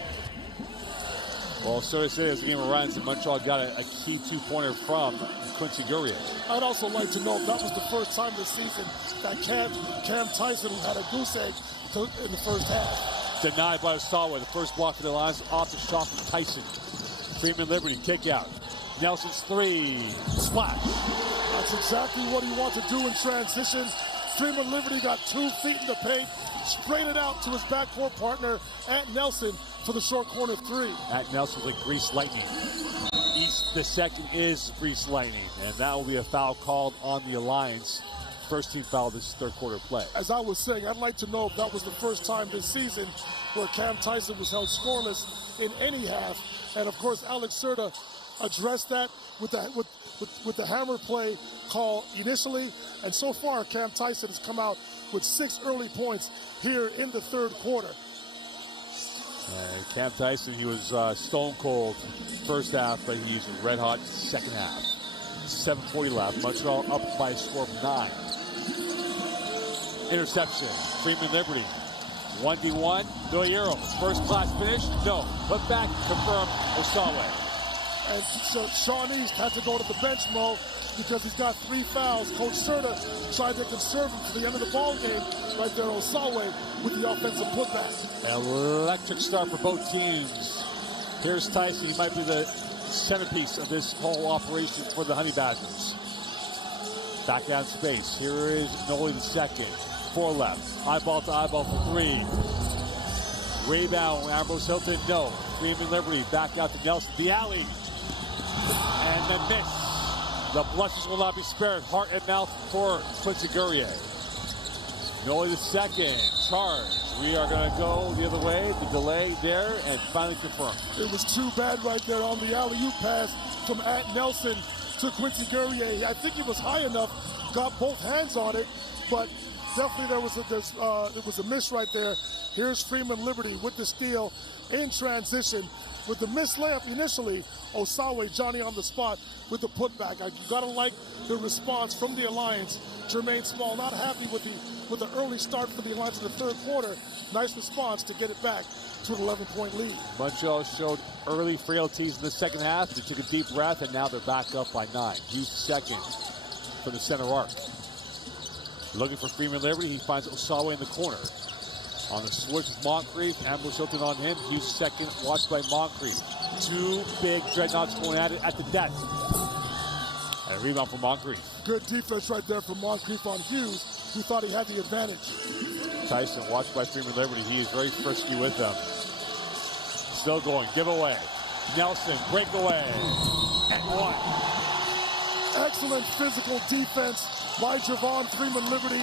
Well, so to say, as the game of runs, and Montreal got a key 2-pointer from Quincy Gurrier. I'd also like to note that was the first time this season that Cam Tyson had a goose egg in the first half. Denied by Osali. The first block for the Lions off the shot from Tyson. Freeman-Liberty kick out. Nelson's 3. Splash. That's exactly what he wants to do in transition. Freeman-Liberty got 2 feet in the paint, sprayed it out to his backcourt partner, Ant Nelson, for the short corner 3. At Nelson's like grease lightning. East, the second is grease lightning, and that will be a foul called on the Alliance. First team foul this third quarter play. As I was saying, I'd like to know if that was the first time this season where Cam Tyson was held scoreless in any half. And of course, Alex Serta addressed that with the hammer play call initially. And so far, Cam Tyson has come out with 6 early points here in the third quarter. Cam Tyson, he was stone cold first half, but he's red hot second half. 7:40 left. Montreal up by a score of 9. Interception. Freeman-Liberty 1v1, no Euro. First class finish, no. Put back, confirm Osawe. And so Sean East had to go to the bench, Mo, because he's got 3 fouls. Coach Serta tried to conserve him to the end of the ball game right there on Osawe with the offensive putback. An electric start for both teams. Here's Tyson. He might be the centerpiece of this whole operation for the Honey Badgers. Back out in space. Here is Noli the second. 4 left. Eyeball to eyeball for 3. Rebound, Ambrose Hilton, no. Freeman Liberty back out to Nelson. The alley. And the miss. The blushes will not be spared. Heart and mouth for Quincy Guerrier. Noli the second. Charge. We are going to go the other way. The delay there and finally confirmed. It was too bad right there on the alley-oop pass from at Nelson to Quincy Guerrier. I think he was high enough, got both hands on it, but definitely there was a miss right there. Here's Freeman Liberty with the steal in transition. With the missed layup initially, Osawe, Johnny on the spot with the putback. You gotta like the response from the Alliance. Jermaine Small not happy with the early start for the Alliance in the third quarter. Nice response to get it back to an 11-point lead. Montreal showed early frailties in the second half. They took a deep breath, and now they're back up by 9. Hughes second for the center arc. Looking for Freeman Liberty, he finds Osawe in the corner. On the switch with Moncrief, Ambrose Hilton on him. Hughes second, watched by Moncrief. 2 big dreadnoughts going at it at the death. And a rebound for Moncrief. Good defense right there from Moncrief on Hughes, who thought he had the advantage. Tyson watched by Freeman Liberty. He is very frisky with them. Still going, giveaway. Nelson, breakaway. And 1. Excellent physical defense by Javon Freeman Liberty,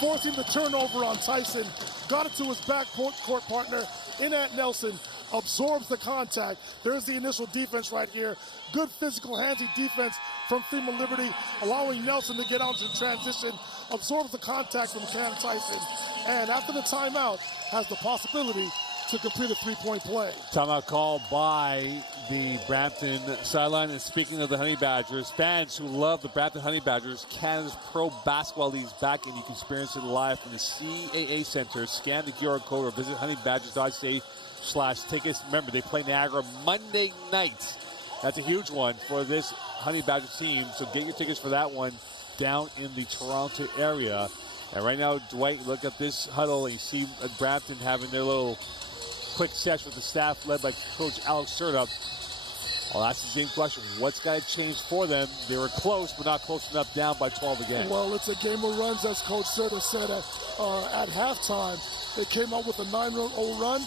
forcing the turnover on Tyson. Got it to his backcourt partner in at Nelson, absorbs the contact. There's the initial defense right here. Good physical handsy defense from Freeman Liberty, allowing Nelson to get onto the transition, absorbs the contact from Cam Tyson, and after the timeout, has the possibility to complete a 3-point play. Timeout called by the Brampton sideline. And speaking of the Honey Badgers, fans who love the Brampton Honey Badgers, Canada's Pro Basketball League's back, and you can experience it live from the CAA Center. Scan the QR code or visit honeybadgers.ca/tickets. Remember, they play Niagara Monday night. That's a huge one for this Honey Badger team, so get your tickets for that one down in the Toronto area. And right now, Dwight, look at this huddle, and you see Brampton having their little quick session with the staff led by Coach Alex Serta. I'll ask the same question. What's got to change for them? They were close, but not close enough, down by 12 again. Well, it's a game of runs, as Coach Serta said at halftime. They came out with a 9-0 run,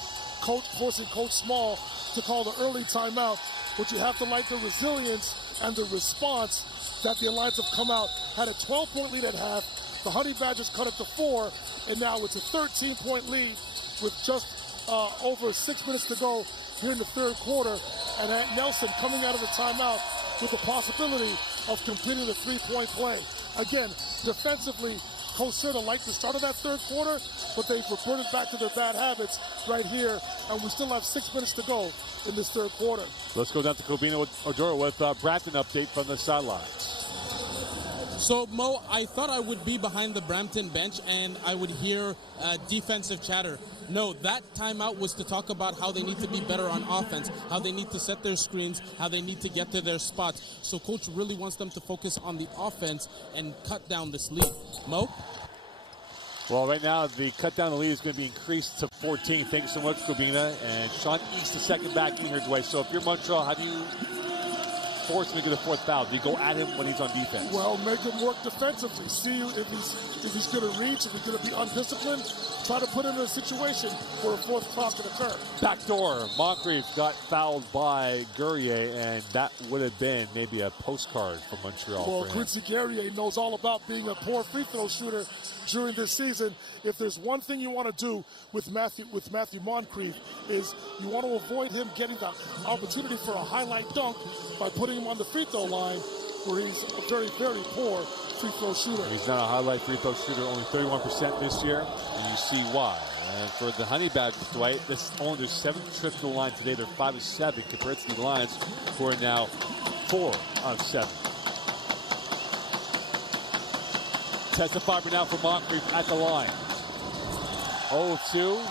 forcing Coach Small to call the early timeout. But you have to like the resilience and the response that the Alliance have come out. Had a 12-point lead at half. The Honey Badgers cut it to 4, and now it's a 13-point lead with just over 6 minutes to go here in the third quarter. And Nelson coming out of the timeout with the possibility of completing the 3-point play. Again, defensively, Coach Serta liked the start of that third quarter, but they've reverted back to their bad habits right here, and we still have 6 minutes to go in this third quarter. Let's go down to Cobina Odora with Brampton update from the sidelines. So, Mo, I thought I would be behind the Brampton bench and I would hear defensive chatter. No, that timeout was to talk about how they need to be better on offense, how they need to set their screens, how they need to get to their spots. So Coach really wants them to focus on the offense and cut down this lead. Mo? Well, right now, the cut down the lead is going to be increased to 14. Thank you so much, Cobina. And Sean East, the second back in here, Dwight. So if you're Montreal, how do you force him to get a 4th foul? Do you go at him when he's on defense? Well, make him work defensively. See if he's going to reach, if he's going to be undisciplined. Try to put him in a situation where a 4th foul can occur. Backdoor. Moncrief got fouled by Guerrier, and that would have been maybe a postcard for Montreal. Well, Quincy Guerrier knows all about being a poor free throw shooter during this season. If there's one thing you want to do with Matthew Moncrief is you want to avoid him getting the opportunity for a highlight dunk by putting him on the free throw line where he's a very, very poor free throw shooter. He's not a highlight free throw shooter, only 31% this year, and you see why. And for the Honey Badgers, Dwight, this is only their 7th trip to the line today. They're 5 of 7 compared to the Lions, who are now 4 out of 7. Test the fiber now for Moncrief at the line. 0-2.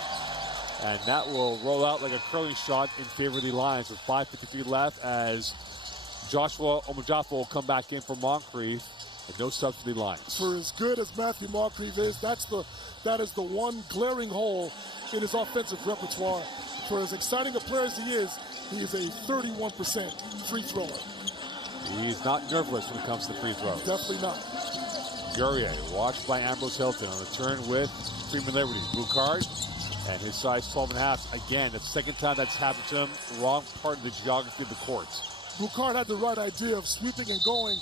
And that will roll out like a curling shot in favor of the Lions with 5:53 left as Joshua Omojafo will come back in for Moncrief. And no subs for the Lions. For as good as Matthew Moncrief is, that is the one glaring hole in his offensive repertoire. For as exciting a player as he is a 31% free thrower. He's not nerveless when it comes to free throws. Definitely not. Guerrier, watched by Ambrose Hilton on the turn with Freeman Liberty. Blue card, and his size 12.5. Again, the second time that's happened to him. Wrong part of the geography of the courts. Boucard had the right idea of sweeping and going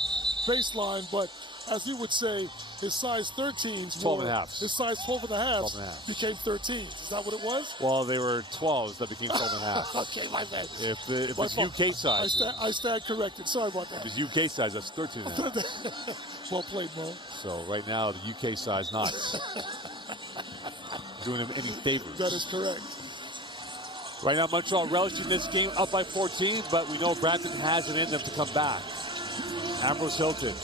baseline, but as you would say, his size 13s 12.5. His size 12.5 became 13s. Is that what it was? Well, they were 12s that became 12.5. Okay, my bad. If it's UK size. I stand corrected. Sorry about that. If it's UK size, that's 13.5. Well played, Mo. So right now, the UK size not doing him any favors. That is correct. Right now, Montreal relishing this game up by 14, but we know Brampton has it in them to come back. Ambrose Hilton.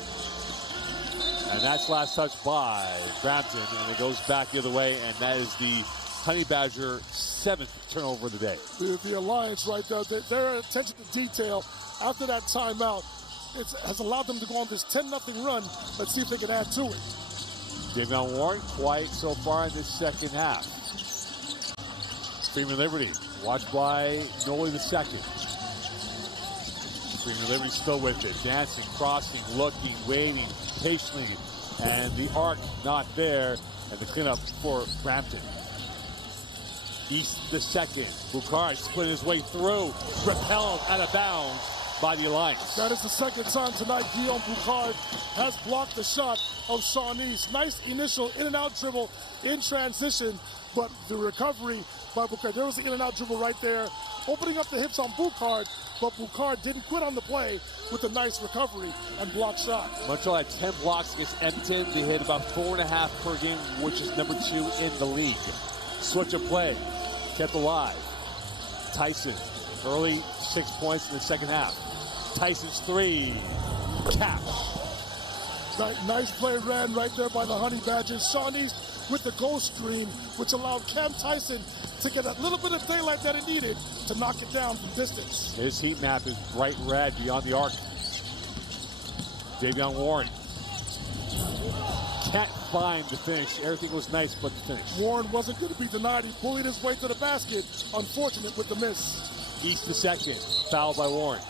And that's last touch by Brampton, and it goes back the other way, and that is the Honey Badger 7th turnover of the day. The Alliance right there, their attention to detail after that timeout has allowed them to go on this 10-0 run. Let's see if they can add to it. Davion Warren, quiet so far in this second half. Freeman Liberty, watched by Noli II. Freeman Liberty still with it, dancing, crossing, looking, waiting, patiently, and the arc not there, and the cleanup for Brampton. East the second, Boucard splitting his way through, repelled out of bounds by the Alliance. That is the second time tonight Guillaume Boucard has blocked the shot of Sean East. Nice initial in-and-out dribble in transition, but the recovery by Boucard, there was the in-and-out dribble right there, opening up the hips on Boucard, but Boucard didn't quit on the play with a nice recovery and block shot. Montreal had 10 blocks against Edmonton. They hit about 4.5 per game, which is number 2 in the league. Switch of play, kept alive. Tyson, early 6 points in the second half. Tyson's three, cash. Nice play ran right there by the Honey Badgers. Sean East with the goal screen, which allowed Cam Tyson to get a little bit of daylight that he needed to knock it down from distance. His heat map is bright red beyond the arc. Davion Warren can't find the finish. Everything was nice but the finish. Warren wasn't going to be denied. He bullied his way to the basket. Unfortunate with the miss. East the second, foul by Warren.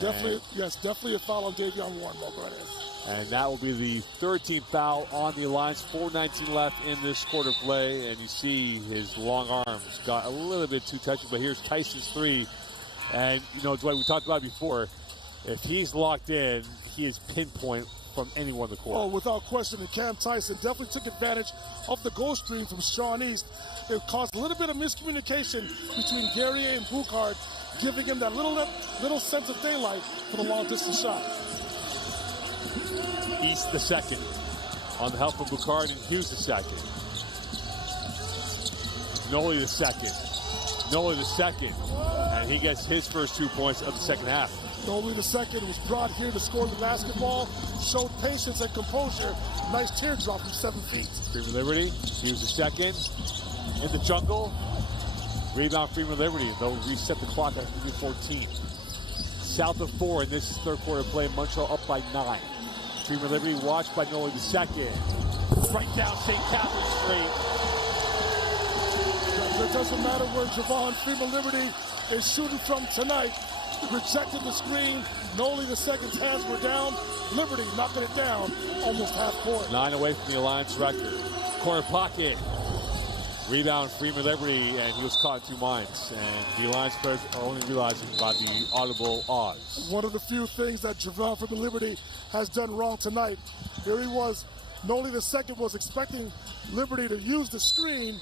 Definitely a foul on Davion Warren. Go ahead. And that will be the 13th foul on the Alliance. 4:19 left in this quarter play, and you see his long arms got a little bit too touchy, but here's Tyson's three. And, you know, Dwight, we talked about it before. If he's locked in, he is pinpoint from anyone on the court. Oh, without question. And Cam Tyson definitely took advantage of the goal stream from Sean East. It caused a little bit of miscommunication between Guerrier and Boucard, giving him that little sense of daylight for the long-distance shot. East the second on the help of Boucard, and Hughes the second. Noli the second. And he gets his first 2 points of the second half. Noli the second was brought here to score the basketball, showed patience and composure. Nice teardrop from 7 feet. Freeman Liberty, Hughes the second. In the jungle, rebound Freeman Liberty. They'll reset the clock at 14. South of 4 in this third quarter play. Montreal up by 9. Freeman Liberty watched by Noli II. Right down St. Catherine's Street. It doesn't matter where Javon Freeman Liberty is shooting from tonight. Rejected the screen. Noli II's hands were down. Liberty knocking it down almost half court. 9 away from the Alliance record. Corner pocket. Rebound Freeman Liberty, and he was caught in 2 minds. And the Alliance players are only realizing about the audible odds. One of the few things that Javon Freeman Liberty has done wrong tonight. Here he was. Noli II was expecting Liberty to use the screen,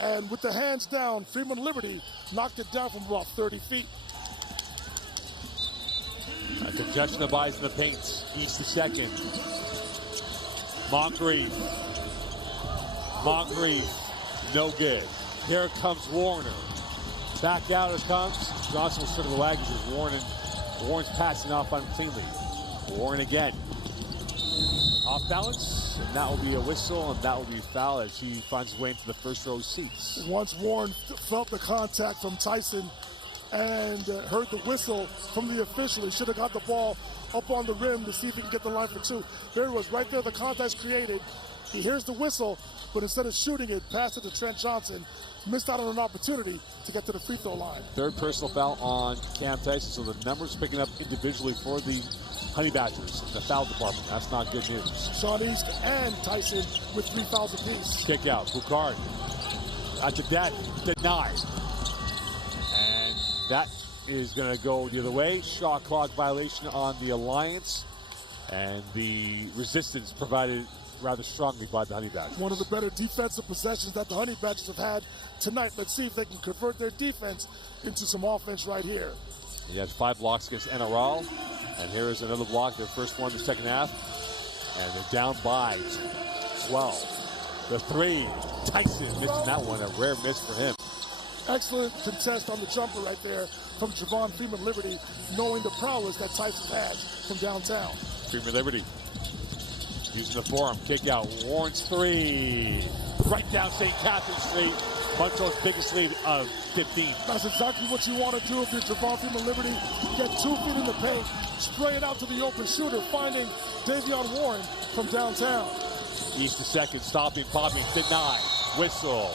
and with the hands down, Freeman Liberty knocked it down from about 30 feet. A congestion of eyes in the paint. East the second. Moncrief. No good. Here comes Warner. Back out it comes. Johnson will circle the wagons as Warren's passing off uncleanly. Warren again. off balance, and that will be a whistle, and that will be a foul as he finds his way into the first row seats. Once Warren felt the contact from Tyson and heard the whistle from the official, he should have got the ball up on the rim to see if he can get the line for two. There it was, right there, the contact's created. He hears the whistle, but instead of shooting it, passed it to Trent Johnson. Missed out on an opportunity to get to the free throw line. Third personal foul on Cam Tyson, so the numbers picking up individually for the Honey Badgers in the foul department. That's not good news. Sean East and Tyson with 3 fouls apiece. Kick out, Boucard. After that, denied. And that is going to go the other way. Shot clock violation on the Alliance, and the resistance provided rather strongly by the Honey Badgers. One of the better defensive possessions that the Honey Badgers have had tonight. Let's see if they can convert their defense into some offense right here. He has 5 blocks against NRL, and here is another block, their first one in the second half, and they're down by 12. The three, Tyson missing that one, a rare miss for him. Excellent contest on the jumper right there from Javon Freeman Liberty, knowing the prowess that Tyson has from downtown. Freeman Liberty using the forearm, kick out, Warren's three, right down St. Catherine Street. Montreal's biggest lead of 15. That's exactly what you want to do if you're Javon Freeman Liberty. Get 2 feet in the paint, spray it out to the open shooter, finding Davion Warren from downtown. East to second, stopping, popping, denied, whistle.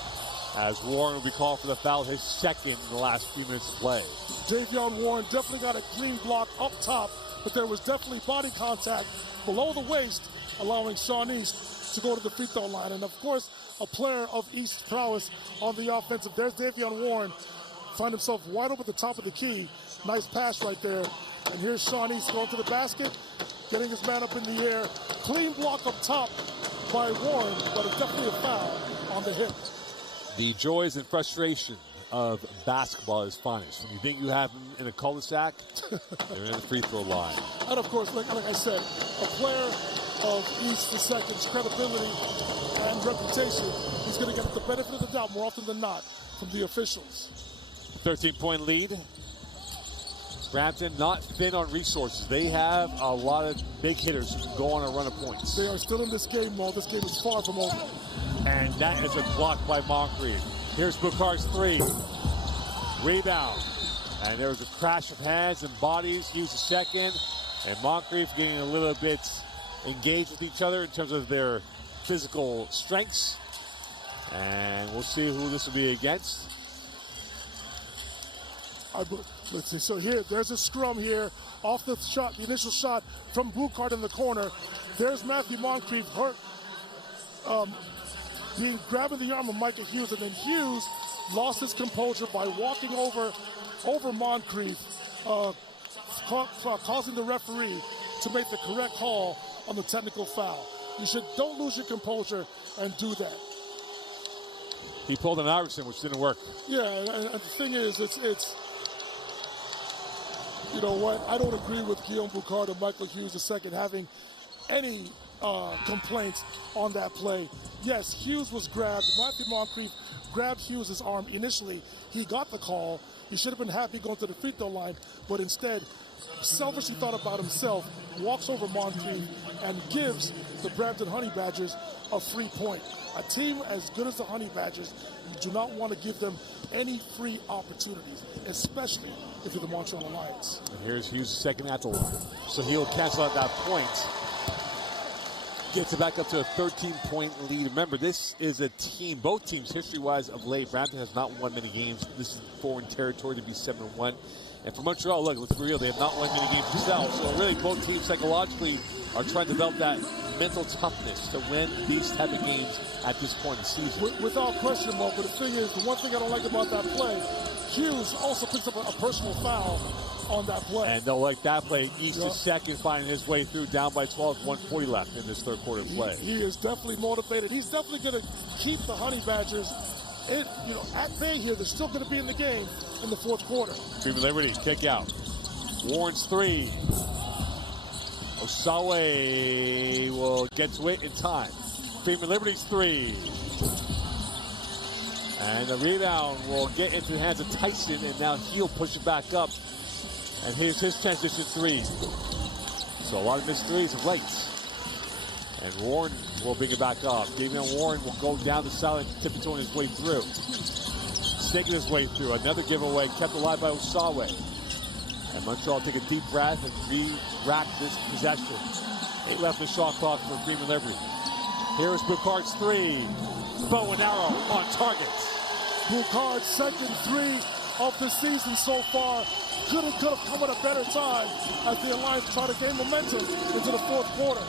As Warren will be called for the foul, his second in the last few minutes of play. Davion Warren definitely got a clean block up top, but there was definitely body contact below the waist, allowing Sean East to go to the free throw line. And of course, a player of East's prowess on the offensive. There's Davion Warren, find himself wide open at the top of the key. Nice pass right there. And here's Sean East going to the basket, getting his man up in the air. Clean block up top by Warren, but it's definitely a foul on the hip. The joys and frustration of basketball is finest. When you think you have him in a cul-de-sac, they're in the free throw line. And of course, like I said, a player of East the Second's credibility and reputation, he's going to get the benefit of the doubt more often than not from the officials. 13-point lead. Brampton not thin on resources. They have a lot of big hitters who can go on a run of points. They are still in this game, Mo. This game is far from over. And that is a block by Moncrief. Here's Boucard's three. Rebound. And there was a crash of hands and bodies. He was a second. And Moncrief getting a little bit engaged with each other in terms of their physical strengths. And we'll see who this will be against. Let's see. So here, there's a scrum here off the shot, the initial shot from Boucard in the corner. There's Matthew Moncrief hurt, grabbing the arm of Micah Hughes, and then Hughes lost his composure by walking over Moncrief, causing the referee to make the correct call on the technical foul. Don't lose your composure and do that. He pulled an Iverson, which didn't work. Yeah, and the thing is, it's you know what? I don't agree with Guillaume Boucard and Michael Hughes II having any complaints on that play. Yes, Hughes was grabbed. Matthew Moncrief grabbed Hughes' arm initially. He got the call. He should have been happy going to the free throw line, but instead, selfishly thought about himself, walks over Moncrief, and gives the Brampton Honey Badgers a free point. A team as good as the Honey Badgers, you do not want to give them any free opportunities, especially if you're the Montreal Alliance. And here's Hughes' second at the line. So he'll cancel out that point. Gets it back up to a 13-point lead. Remember, this is a team, both teams, history-wise of late. Brampton has not won many games. This is foreign territory to be 7-1. And for Montreal, look, let's be real, they have not won many games themselves. So really, both teams psychologically are trying to develop that mental toughness to win these type of games at this point in the season. Without question, Mo, but the thing is, the one thing I don't like about that play, Hughes also picks up a personal foul on that play. And they'll like that play. East is second, finding his way through, down by 12, 140 left in this third quarter of play. He is definitely motivated. He's definitely going to keep the Honey Badgers at bay here. They're still going to be in the game in the fourth quarter. Freeman Liberty, kick out. Warren's three. Osawe will get to it in time. Freeman Liberty's three. And the rebound will get into the hands of Tyson, and now he'll push it back up. And here's his transition three. So a lot of missed threes of late. And Warren will bring it back up. David Warren will go down the sideline, tiptoeing his way through. Snaking his way through. Another giveaway kept alive by Osawe. And Montreal take a deep breath and re-rack this possession. 8 left in the shot clock for Freeman Liberty. Here is Boucard's 3. Bow and arrow on target. Boucard's second 3 of the season so far. Could have come at a better time as the Alliance try to gain momentum into the fourth quarter.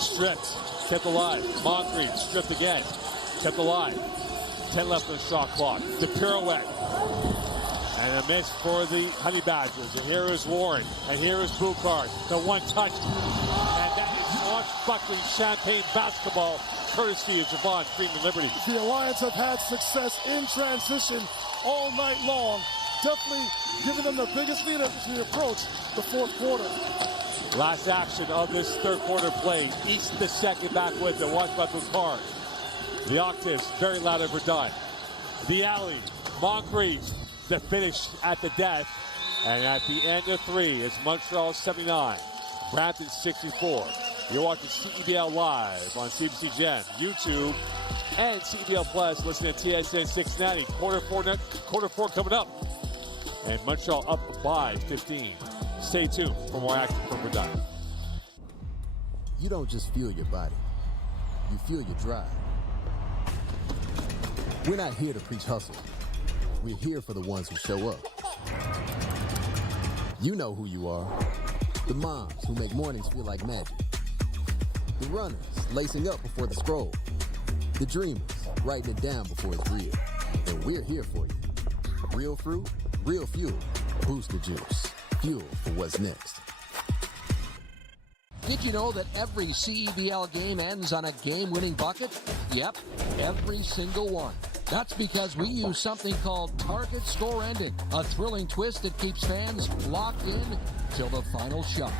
Stripped, kept alive. Moncrief stripped again, kept alive. 10 left on the shot clock. The pirouette. And a miss for the Honey Badgers. And here is Warren. And here is Boucard. The one touch. And that is swashbuckling champagne basketball, courtesy of Javon Freeman Liberty. The Alliance have had success in transition all night long. Definitely giving them the biggest lead as we approach the fourth quarter. Last action of this third quarter play. East the second back with it. Watched by Boucard. The octaves very loud at Verdun. The alley. Moncrief. The finish at the death. And at the end of 3, it's Montreal 79. Brampton 64. You're watching CEBL live on CBC Gem, YouTube, and CEBL Plus. Listening to TSN 690. Quarter four coming up. And Montreal up by 15. Stay tuned for more action from Verdun. You don't just feel your body. You feel your drive. We're not here to preach hustle. We're here for the ones who show up. You know who you are. The moms who make mornings feel like magic. The runners lacing up before the scroll. The dreamers writing it down before it's real. And we're here for you. Real fruit, real fuel. Boost the juice. Fuel for what's next. Did you know that every CEBL game ends on a game-winning bucket? Yep, every single one. That's because we use something called Target Score Ending, a thrilling twist that keeps fans locked in till the final shot.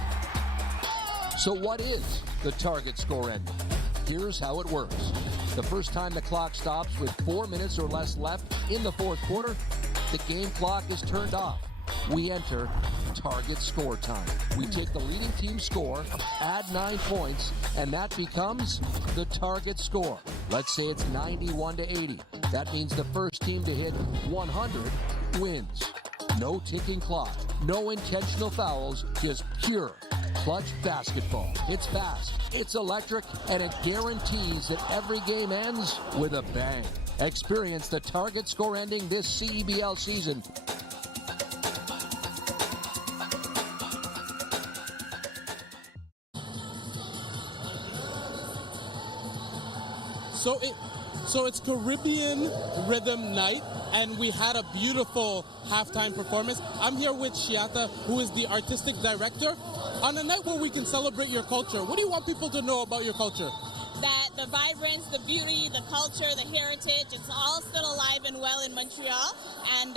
So what is the Target Score Ending? Here's how it works. The first time the clock stops with 4 minutes or less left in the fourth quarter, the game clock is turned off. We enter target score time. We take the leading team's score, add 9 points, and that becomes the target score. Let's say it's 91-80. That means the first team to hit 100 wins. No ticking clock, no intentional fouls, just pure clutch basketball. It's fast, it's electric, and it guarantees that every game ends with a bang. Experience the target score ending this CEBL season. So it's Caribbean Rhythm Night, and we had a beautiful halftime performance. I'm here with Shiata, who is the artistic director. On a night where we can celebrate your culture, what do you want people to know about your culture? That the vibrance, the beauty, the culture, the heritage, it's all still alive and well in Montreal. And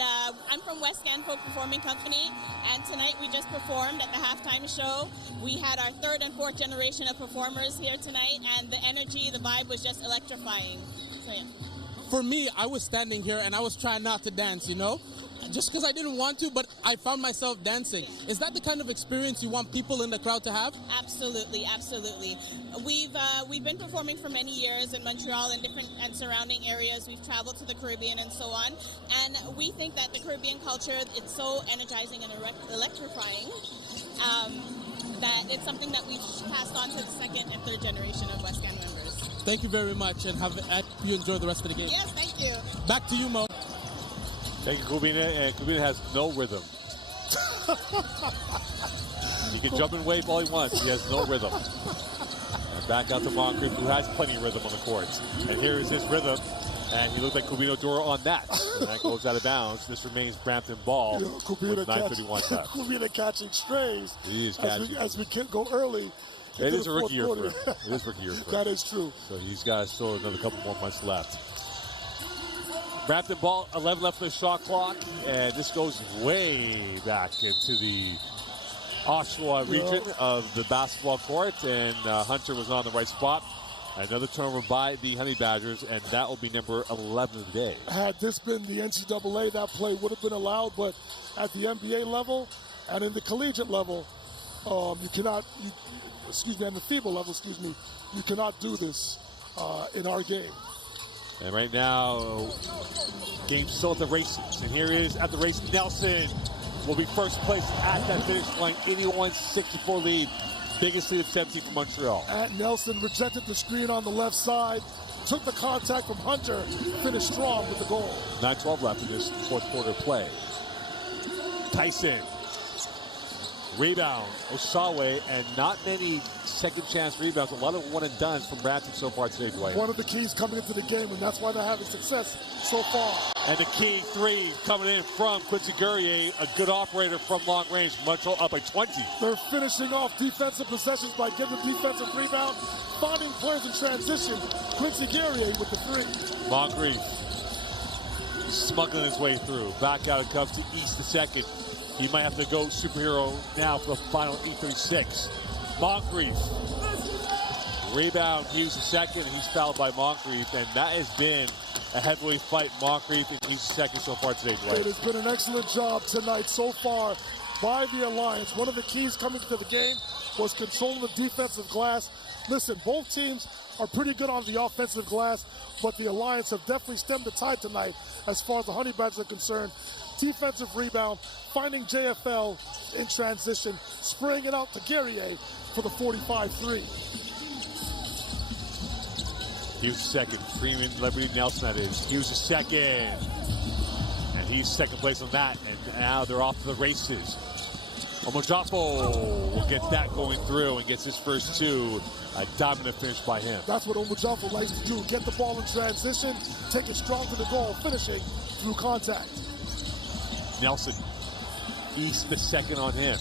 I'm from West Can Folk Performing Company, and tonight we just performed at the halftime show. We had our 3rd and 4th generation of performers here tonight, and the energy, the vibe was just electrifying. So, yeah. For me, I was standing here and I was trying not to dance, you know? Just because I didn't want to, but I found myself dancing. Is that the kind of experience you want people in the crowd to have? Absolutely, absolutely. We've been performing for many years in Montreal and different and surrounding areas. We've traveled to the Caribbean and so on, and we think that the Caribbean culture, it's so energizing and electrifying that it's something that we've passed on to the 2nd and 3rd generation of West Can members. Thank you very much, and have you enjoy the rest of the game. Yes, thank you. Back to you, Mo. Thank you, Kubina, and Kubina has no rhythm. He can jump and wave all he wants. He has no rhythm. And back out to Moncrief, who has plenty of rhythm on the court. And here is his rhythm, and he looked like Kubino Dora on that. And that goes out of bounds. This remains Brampton ball with 9:31 left. Kubina catching strays. He is catching. As we can't go early. It is a rookie year for him. It is rookie year for him. That is true. So he's got still another couple more months left. Brampton ball, 11 left on the shot clock, and this goes way back into the Oshawa region of the basketball court, and Hunter was on the right spot. Another turnover by the Honey Badgers, and that will be number 11 of the day. Had this been the NCAA, that play would have been allowed, but at the NBA level and in the collegiate level, You cannot, on the FIBA level, you cannot do this in our game. And right now, game still at the races. And here is at the race, Nelson will be first place at that finish line, 81-64 lead. Biggest lead of 17 for Montreal. At Nelson rejected the screen on the left side, took the contact from Hunter, finished strong with the goal. 9:12 left in this fourth quarter play. Tyson. Rebound, Osawe, and not many second chance rebounds. A lot of one and dones from Brampton so far today, Dwight. One of the keys coming into the game, and that's why they're having success so far. And the key three coming in from Quincy Guerrier, a good operator from long range. Montreal up by 20. They're finishing off defensive possessions by getting the defensive rebound, finding players in transition. Quincy Guerrier with the three. Moncrief smuggling his way through. Back out it comes to East the second. He might have to go superhero now for the final E36. Moncrief. Rebound, Hughes the second. He's fouled by Moncrief, and that has been a heavyweight fight. Moncrief and Hughes the second so far today, Dwight. It has been an excellent job tonight so far by the Alliance. One of the keys coming to the game was controlling the defensive glass. Listen, both teams are pretty good on the offensive glass, but the Alliance have definitely stemmed the tide tonight as far as the Honey Badgers are concerned. Defensive rebound, finding JFL in transition, spraying it out to Guerrier for the 45-3. Hughes second, Freeman, Liberty, Nelson that is. Hughes is second, and he's second place on that, and now they're off to the races. Omojafo will get that going through and gets his first two. A dominant finish by him. That's what Omojafo likes to do, get the ball in transition, take it strong to the goal, finishing through contact. Nelson, East the second on him.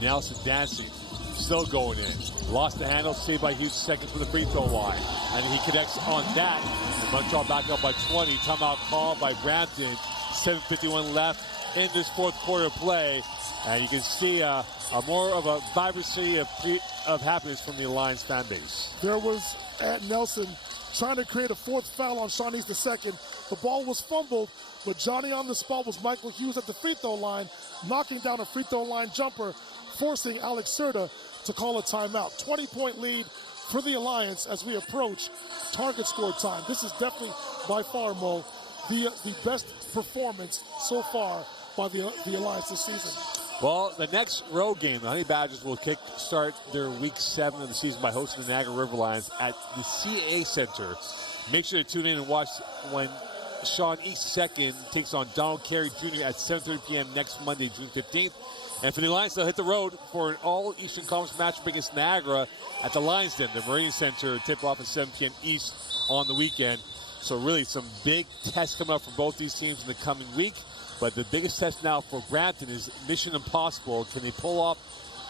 Nelson dancing, still going in. Lost the handle, saved by Hughes second from the free throw line. And he connects on that. And Montreal back up by 20. Timeout call by Brampton. 7:51 left in this fourth quarter play. And you can see a more of a vibrancy of happiness from the Alliance fan base. There was at Nelson trying to create a fourth foul on Shawnee's the second. The ball was fumbled, but Johnny on the spot was Michael Hughes at the free throw line, knocking down a free throw line jumper, forcing Alex Serta to call a timeout. 20-point lead for the Alliance as we approach target score time. This is definitely by far, Mo, the best performance so far by the Alliance this season. Well, the next road game, the Honey Badgers will start their week 7 of the season by hosting the Niagara River Lions at the CA Center. Make sure to tune in and watch when Sean East II takes on Donald Carey Jr. at 7:30 p.m. next Monday, June 15th. And for the Alliance, they'll hit the road for an all-Eastern Conference matchup against Niagara at the Lions Den, the Meridian Center, tip-off at 7 p.m. East on the weekend. So really some big tests coming up for both these teams in the coming week. But the biggest test now for Brampton is Mission Impossible. Can they pull off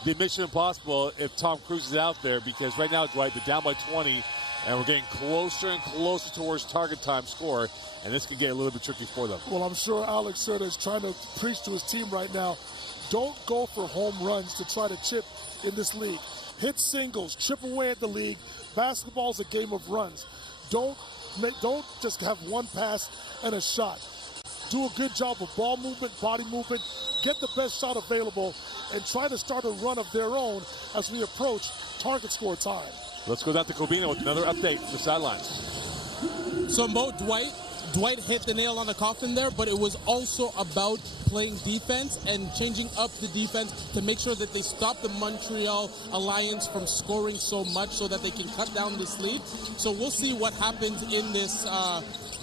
the Mission Impossible if Tom Cruise is out there? Because right now, Dwight, they're down by 20, and we're getting closer and closer towards target time score, and this could get a little bit tricky for them. Well, I'm sure Alex Serta is trying to preach to his team right now. Don't go for home runs to try to chip in this league. Hit singles, chip away at the league. Basketball is a game of runs. Don't just have one pass and a shot. Do a good job of ball movement, body movement, get the best shot available, and try to start a run of their own as we approach target score time. Let's go down to Cobina with another update from the sidelines. So, Mo, Dwight hit the nail on the coffin there, but it was also about playing defense and changing up the defense to make sure that they stop the Montreal Alliance from scoring so much so that they can cut down this lead. So we'll see what happens in this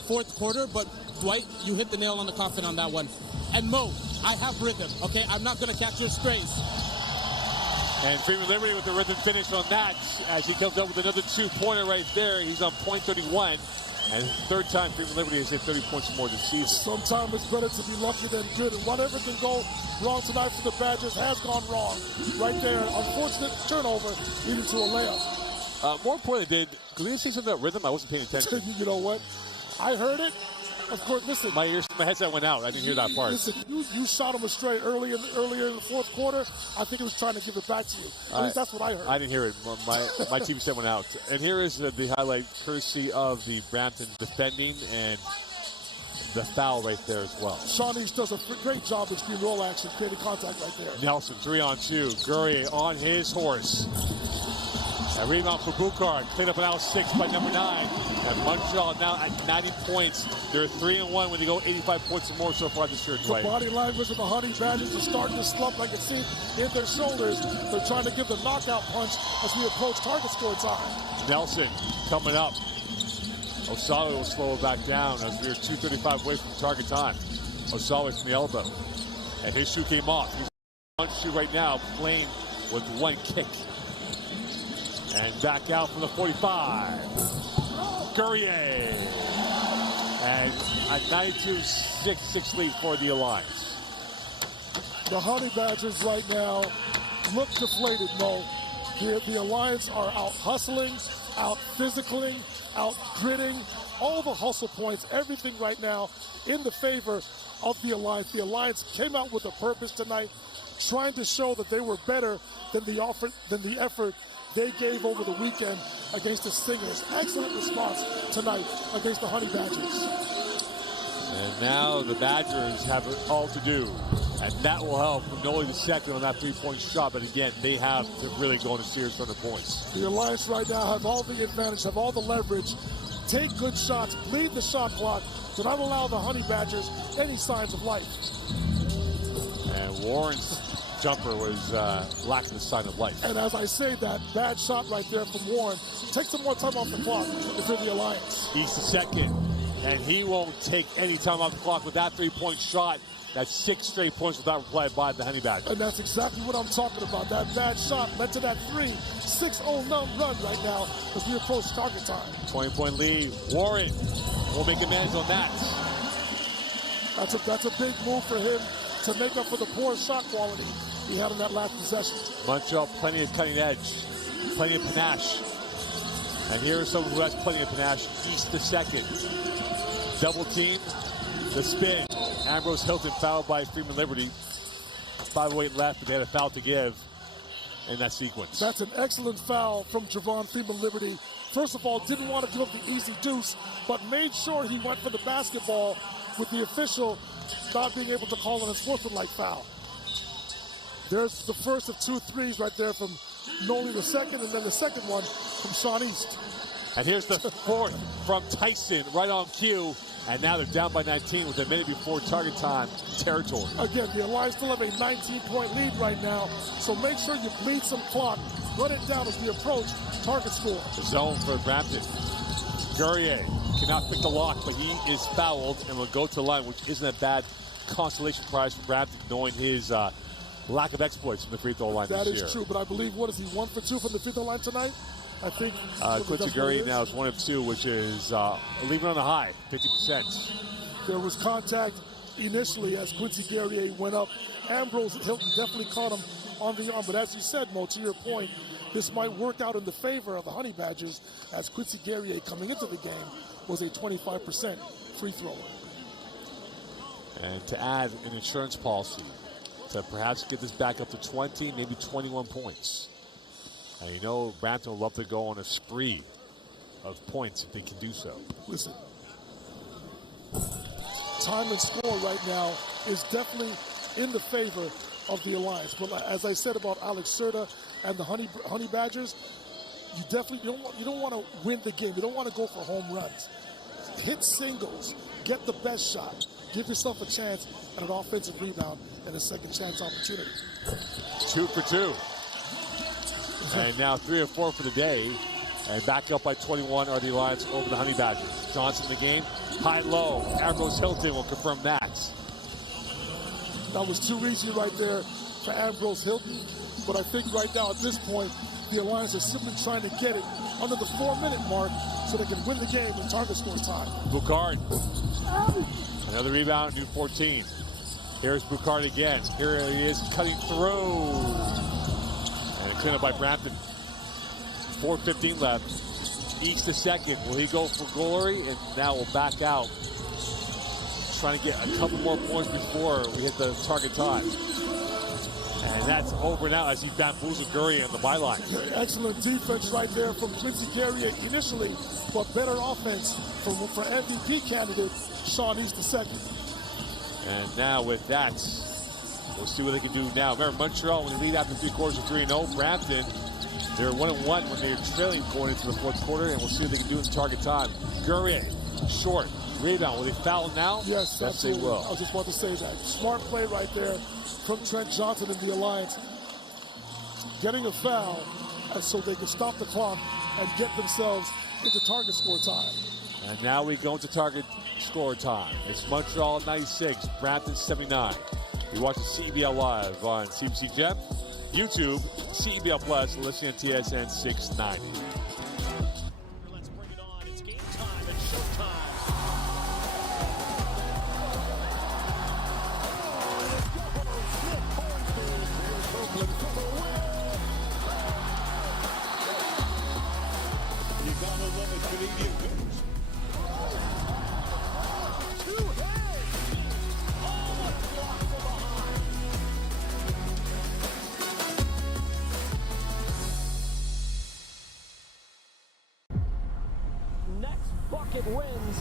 fourth quarter, but Dwight, you hit the nail on the coffin on that one. And Mo, I have rhythm, okay? I'm not going to catch your strays. And Freeman Liberty with the rhythm finish on that as he comes up with another two-pointer right there. He's on point 31. And third time Freeman Liberty has hit 30 points or more this season. Sometimes it's better to be lucky than good. And whatever can go wrong tonight for the Badgers has gone wrong. Right there, unfortunate turnover leading to a layup. More importantly, did Green say something about rhythm? I wasn't paying attention. You know what? I heard it. Of course, listen. My headset went out. I didn't hear that part. Listen, you shot him astray earlier in the fourth quarter. I think he was trying to give it back to you. At least that's what I heard. I didn't hear it. My TV set went out. And here is the highlight courtesy of the Brampton defending. And the foul right there as well. Shawnese does a great job with screen roll action, creating contact right there. Nelson, 3-on-2. Gurrier on his horse. A rebound for Boucard. Clean up an out 6 by number 9. And Montreal now at 90 points. They're 3-1 when they go 85 points or more so far this year. The body language of the Honey Badgers is starting to slump. I can see in their shoulders. They're trying to give the knockout punch as we approach target score time. Nelson coming up. Osawe will slow it back down as we're 2:35 away from target time. Osawe from the elbow. And his shoe came off. He's on shoe right now, playing with one kick. And back out from the 45. Gurrier. And a 92-6 lead for the Alliance. The Honey Badgers right now look deflated, Mo. The Alliance are out hustling, out physicaling, out gritting, all the hustle points, everything right now in the favor of the Alliance. The Alliance came out with a purpose tonight, trying to show that they were better than the effort they gave over the weekend against the Stingers. Excellent response tonight against the Honey Badgers. And now the Badgers have it all to do. And that will help from only the second on that three-point shot. But again, they have to really go into serious under points. The Alliance right now have all the advantage, have all the leverage. Take good shots, bleed the shot clock. Do not allow the Honey Badgers any signs of life. And Warren's jumper was lacking the sign of life. And as I say that, bad shot right there from Warren. Take some more time off the clock if you're the Alliance. He's the second, and he won't take any time off the clock with that three-point shot. That's 6 straight points without reply by the Honey Badgers. And that's exactly what I'm talking about. That bad shot led to that 3-6-0 run right now as we approach target time. 20-point lead. Warren will make advantage on that. That's a big move for him to make up for the poor shot quality he had in that last possession. Montreal, plenty of cutting edge, plenty of panache. And here's someone who has plenty of panache. East the second. Double team, the spin. Ambrose Hilton fouled by Freeman Liberty. 5:08 left, but they had a foul to give in that sequence. That's an excellent foul from Javon Freeman Liberty. First of all, didn't want to give up the easy deuce, but made sure he went for the basketball with the official not being able to call an enforcement-like foul. There's the first of 2 threes right there from Noli the second, and then the second one from Sean East. And here's the fourth from Tyson, right on cue. And now they're down by 19 with a minute before target time territory. Again, the Alliance still have a 19-point lead right now, so make sure you bleed some clock. Run it down as we approach target score. The zone for Brampton. Gurrier cannot pick the lock, but he is fouled and will go to the line, which isn't a bad consolation prize for Brampton, knowing his lack of exploits from the free throw line this year. That is true, but I believe, what is he, 1 for 2 from the free throw line tonight? I think Quincy Gurrier now is 1 of 2, which is leaving on the high, 50%. There was contact initially as Quincy Gurrier went up. Ambrose Hilton definitely caught him on the arm, but as you said, Mo, to your point, this might work out in the favor of the Honey Badgers, as Quincy Gurrier coming into the game was a 25% free thrower. And to add an insurance policy to perhaps get this back up to 20, maybe 21 points. And you know Brampton would love to go on a spree of points if they can do so. Listen, time and score right now is definitely in the favor of the Alliance. But as I said about Alex Serta and the Honey Badgers, you definitely you don't want to win the game. You don't want to go for home runs. Hit singles, get the best shot, give yourself a chance at an offensive rebound and a second chance opportunity. 2 for 2. And now 3 or 4 for the day. And back up by 21 are the Alliance over the Honey Badgers. Johnson in the game. High-low. Ambrose Hilton will confirm that. That was too easy right there for Ambrose Hilton. But I think right now at this point, the Alliance is simply trying to get it under the 4-minute mark so they can win the game in target score time. Boucard. Another rebound, new 14. Here's Boucard again. Here he is cutting through. And clean up by Brampton. 4:15 left. Each the second. Will he go for glory? And now will back out. Trying to get a couple more points before we hit the target time. And And that's over now as he bamboozled Gurrier on the byline. Excellent defense right there from Quincy Gurrier initially, but better offense for MVP candidate Sean East II. And now with that, we'll see what they can do now. Remember, Montreal, when they lead after 3 quarters of 3-0, Brampton, they're 1-1 when they're trailing going into the 4th quarter, and we'll see what they can do in target time. Gurrier, short, rebound. Will they foul now? Yes, absolutely. They will. I was just about to say that. Smart play right there from Trent Johnson in the Alliance. Getting a foul, and so they can stop the clock and get themselves into target score time. And now we go into target score time. It's Montreal 96, Brampton 79. You're watching CEBL Live on CBC Gem, YouTube, CEBL Plus, listening to TSN 690. Let's bring it on. It's game time. It's showtime. You gotta love a Canadian goose. Next bucket wins.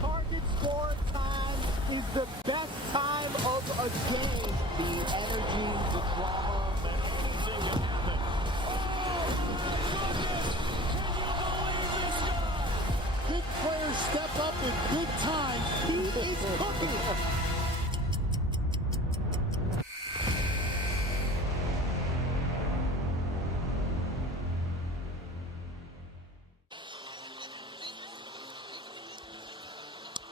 Target score time is the best time of a game. The energy, the drama. Big players step up in big time. He is cooking.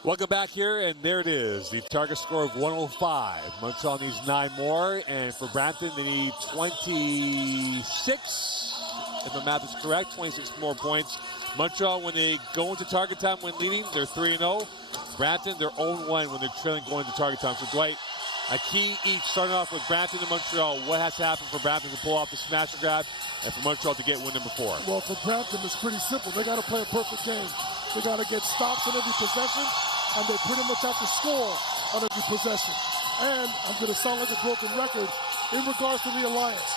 Welcome back here, and there it is. The target score of 105. Montreal needs 9 more, and for Brampton, they need 26. If the math is correct, 26 more points. Montreal, when they go into target time when leading, they're 3-0. Brampton, they're 0-1 when they're trailing going into target time. So, Dwight, a key each, starting off with Brampton and Montreal. What has to happen for Brampton to pull off the smash and grab, and for Montreal to get win number 4? Well, for Brampton, it's pretty simple. They got to play a perfect game. They got to get stops on every possession, and they pretty much have to score on every possession. And I'm going to sound like a broken record in regards to the Alliance.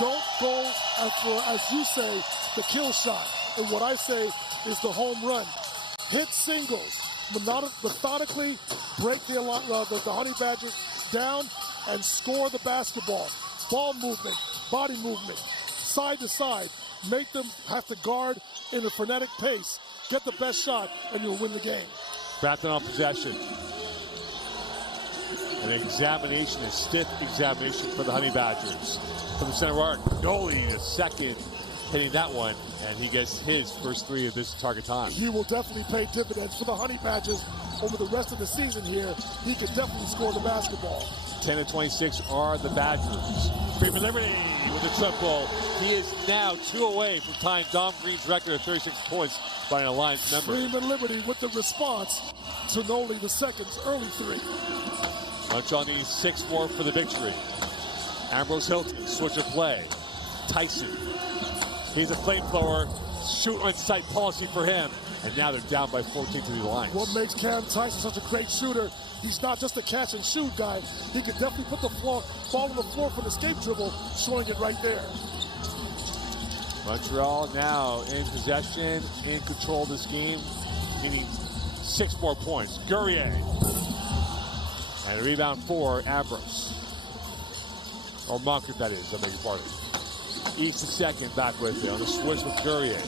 Don't go for, as you say, the kill shot. And what I say is the home run. Hit singles. Methodically break the Honey Badgers down and score the basketball. Ball movement, body movement, side to side. Make them have to guard in a frenetic pace. Get the best shot, and you'll win the game. Brampton on possession. An examination, a stiff examination for the Honey Badgers. From the center arc, Noli a second, hitting that one, and he gets his first 3 of this target time. He will definitely pay dividends for the Honey Badgers over the rest of the season here. He can definitely score the basketball. 10 and 26 are the Badgers. Freeman Liberty with the triple. He is now 2 away from tying Dom Green's record of 36 points by an Alliance member. Freeman Liberty with the response to Noli II's early 3. Montreal needs 6 more for the victory. Ambrose Hilton, switch of play. Tyson. He's a flamethrower. Shoot on sight policy for him. And now they're down by 14 to the Alliance. What makes Cam Tyson such a great shooter? He's not just a catch and shoot guy. He can definitely put the ball on the floor for the escape dribble, showing it right there. Montreal now in possession, in control of this game, needing 6 more points. Gurrier. And a rebound for Ambrose. Or Moncrief, that is, I beg your pardon. East the second back with there on the switch with Gurrier.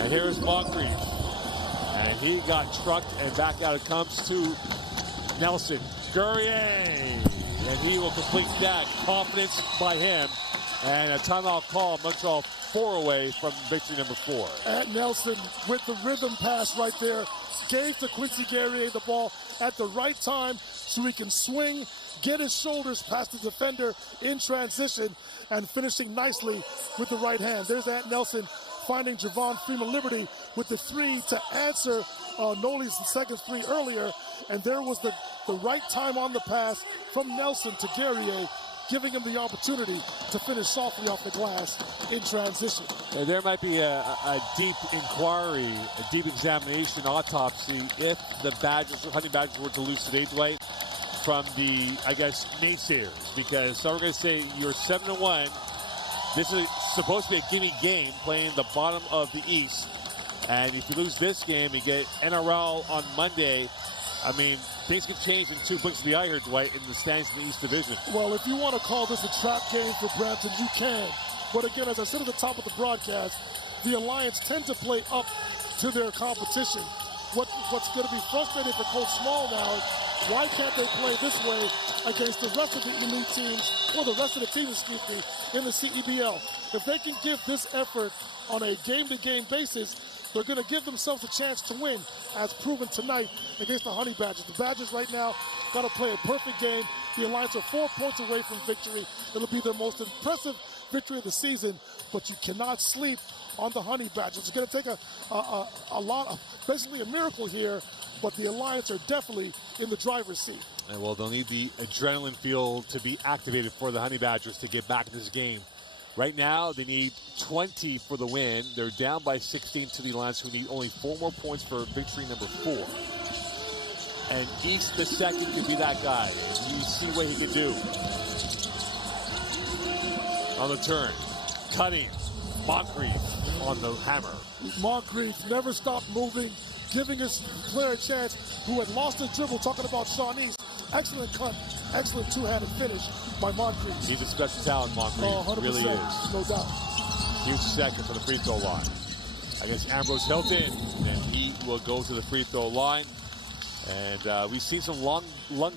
And here's Moncrief. And he got trucked, and back out it comes to Nelson. Gurrier. And he will complete that. Confidence by him. And a timeout call. Montreal 4 away from victory number 4. And Nelson with the rhythm pass right there. Gave to Quincy Gurrier the ball at the right time so he can swing, get his shoulders past the defender in transition, and finishing nicely with the right hand. There's Ant Nelson finding Javon Freeman Liberty with the 3 to answer Noli's second 3 earlier. And there was the right time on the pass from Nelson to Gurrier, giving him the opportunity to finish softly off the glass in transition. And there might be a deep inquiry, a deep examination, autopsy, if the Honey Badgers were to lose today, Dwight, from the, I guess, naysayers, because some are going to say you're 7-1. This is supposed to be a gimme game, playing the bottom of the East. And if you lose this game, you get NRL on Monday. I mean, things can change in 2 blinks of the eye here, Dwight, in the standings in the East Division. Well, if you want to call this a trap game for Brampton, you can. But again, as I said at the top of the broadcast, the Alliance tend to play up to their competition. What's going to be frustrating for Coach Small now is why can't they play this way against the rest of the elite teams, or the rest of the teams, excuse me, in the CEBL. If they can give this effort on a game-to-game basis, they're going to give themselves a chance to win, as proven tonight against the Honey Badgers. The Badgers right now got to play a perfect game. The Alliance are 4 points away from victory. It'll be their most impressive victory of the season, but you cannot sleep on the Honey Badgers. It's going to take a lot of, basically a miracle here, but the Alliance are definitely in the driver's seat. And well, they'll need the adrenaline field to be activated for the Honey Badgers to get back in this game. Right now, they need 20 for the win. They're down by 16 to the Alliance, who need only 4 more points for victory number 4. And East the second could be that guy. You see what he can do. On the turn, cutting, Moncrief on the hammer. Moncrief never stopped moving, giving his player a chance who had lost his dribble, talking about Shawnese. Excellent cut, excellent two-handed finish by Moncrief. He's a special talent, Moncrief. Oh, 100%, really is. No doubt. Huge second for the free throw line against Ambrose Hilton, and he will go to the free throw line. And we've seen some lung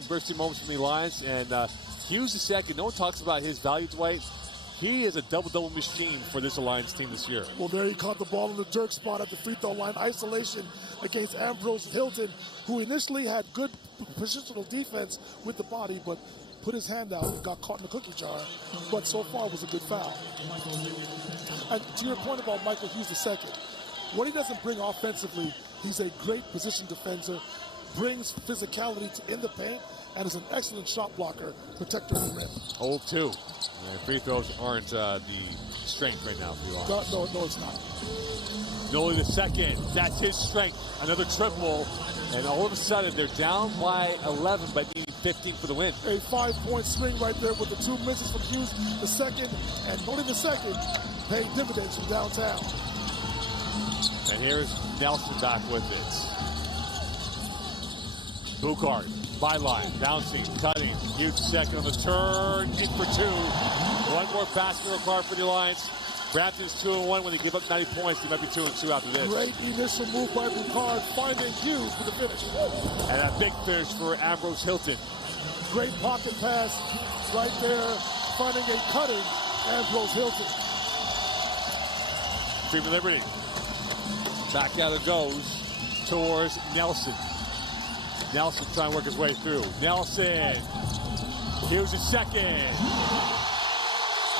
bursting moments from the Alliance, and Hughes the second. No one talks about his value, Dwight. He is a double-double machine for this Alliance team this year. Well, there he caught the ball in the jerk spot at the free throw line. Isolation against Ambrose Hilton, who initially had good positional defense with the body, but put his hand out and got caught in the cookie jar. But so far was a good foul. And to your point about Michael Hughes II, what he doesn't bring offensively, he's a great position defender, brings physicality to in the paint, and is an excellent shot blocker, protector of the rim. Hold 2. And free throws aren't the strength right now for you all. No, it's not. Noli the second, that's his strength. Another triple, and all of a sudden they're down by 11, but needing 15 for the win. A 5-point swing right there with the 2 misses from Hughes the second, and Noli the second paid dividends from downtown. And here's Nelson back with it. Boucard, byline, bouncing, cutting. Huge second on the turn, in for 2. 1 more basket required for the Alliance. Brampton's 2-1. When they give up 90 points, they might be 2-2 after this. Great initial move by Boucard, finding Hughes for the finish. And a big finish for Ambrose Hilton. Great pocket pass right there, finding a cutting Ambrose Hilton. Dream of Liberty. Back out it goes towards Nelson. Nelson trying to work his way through. Nelson. Here's his second.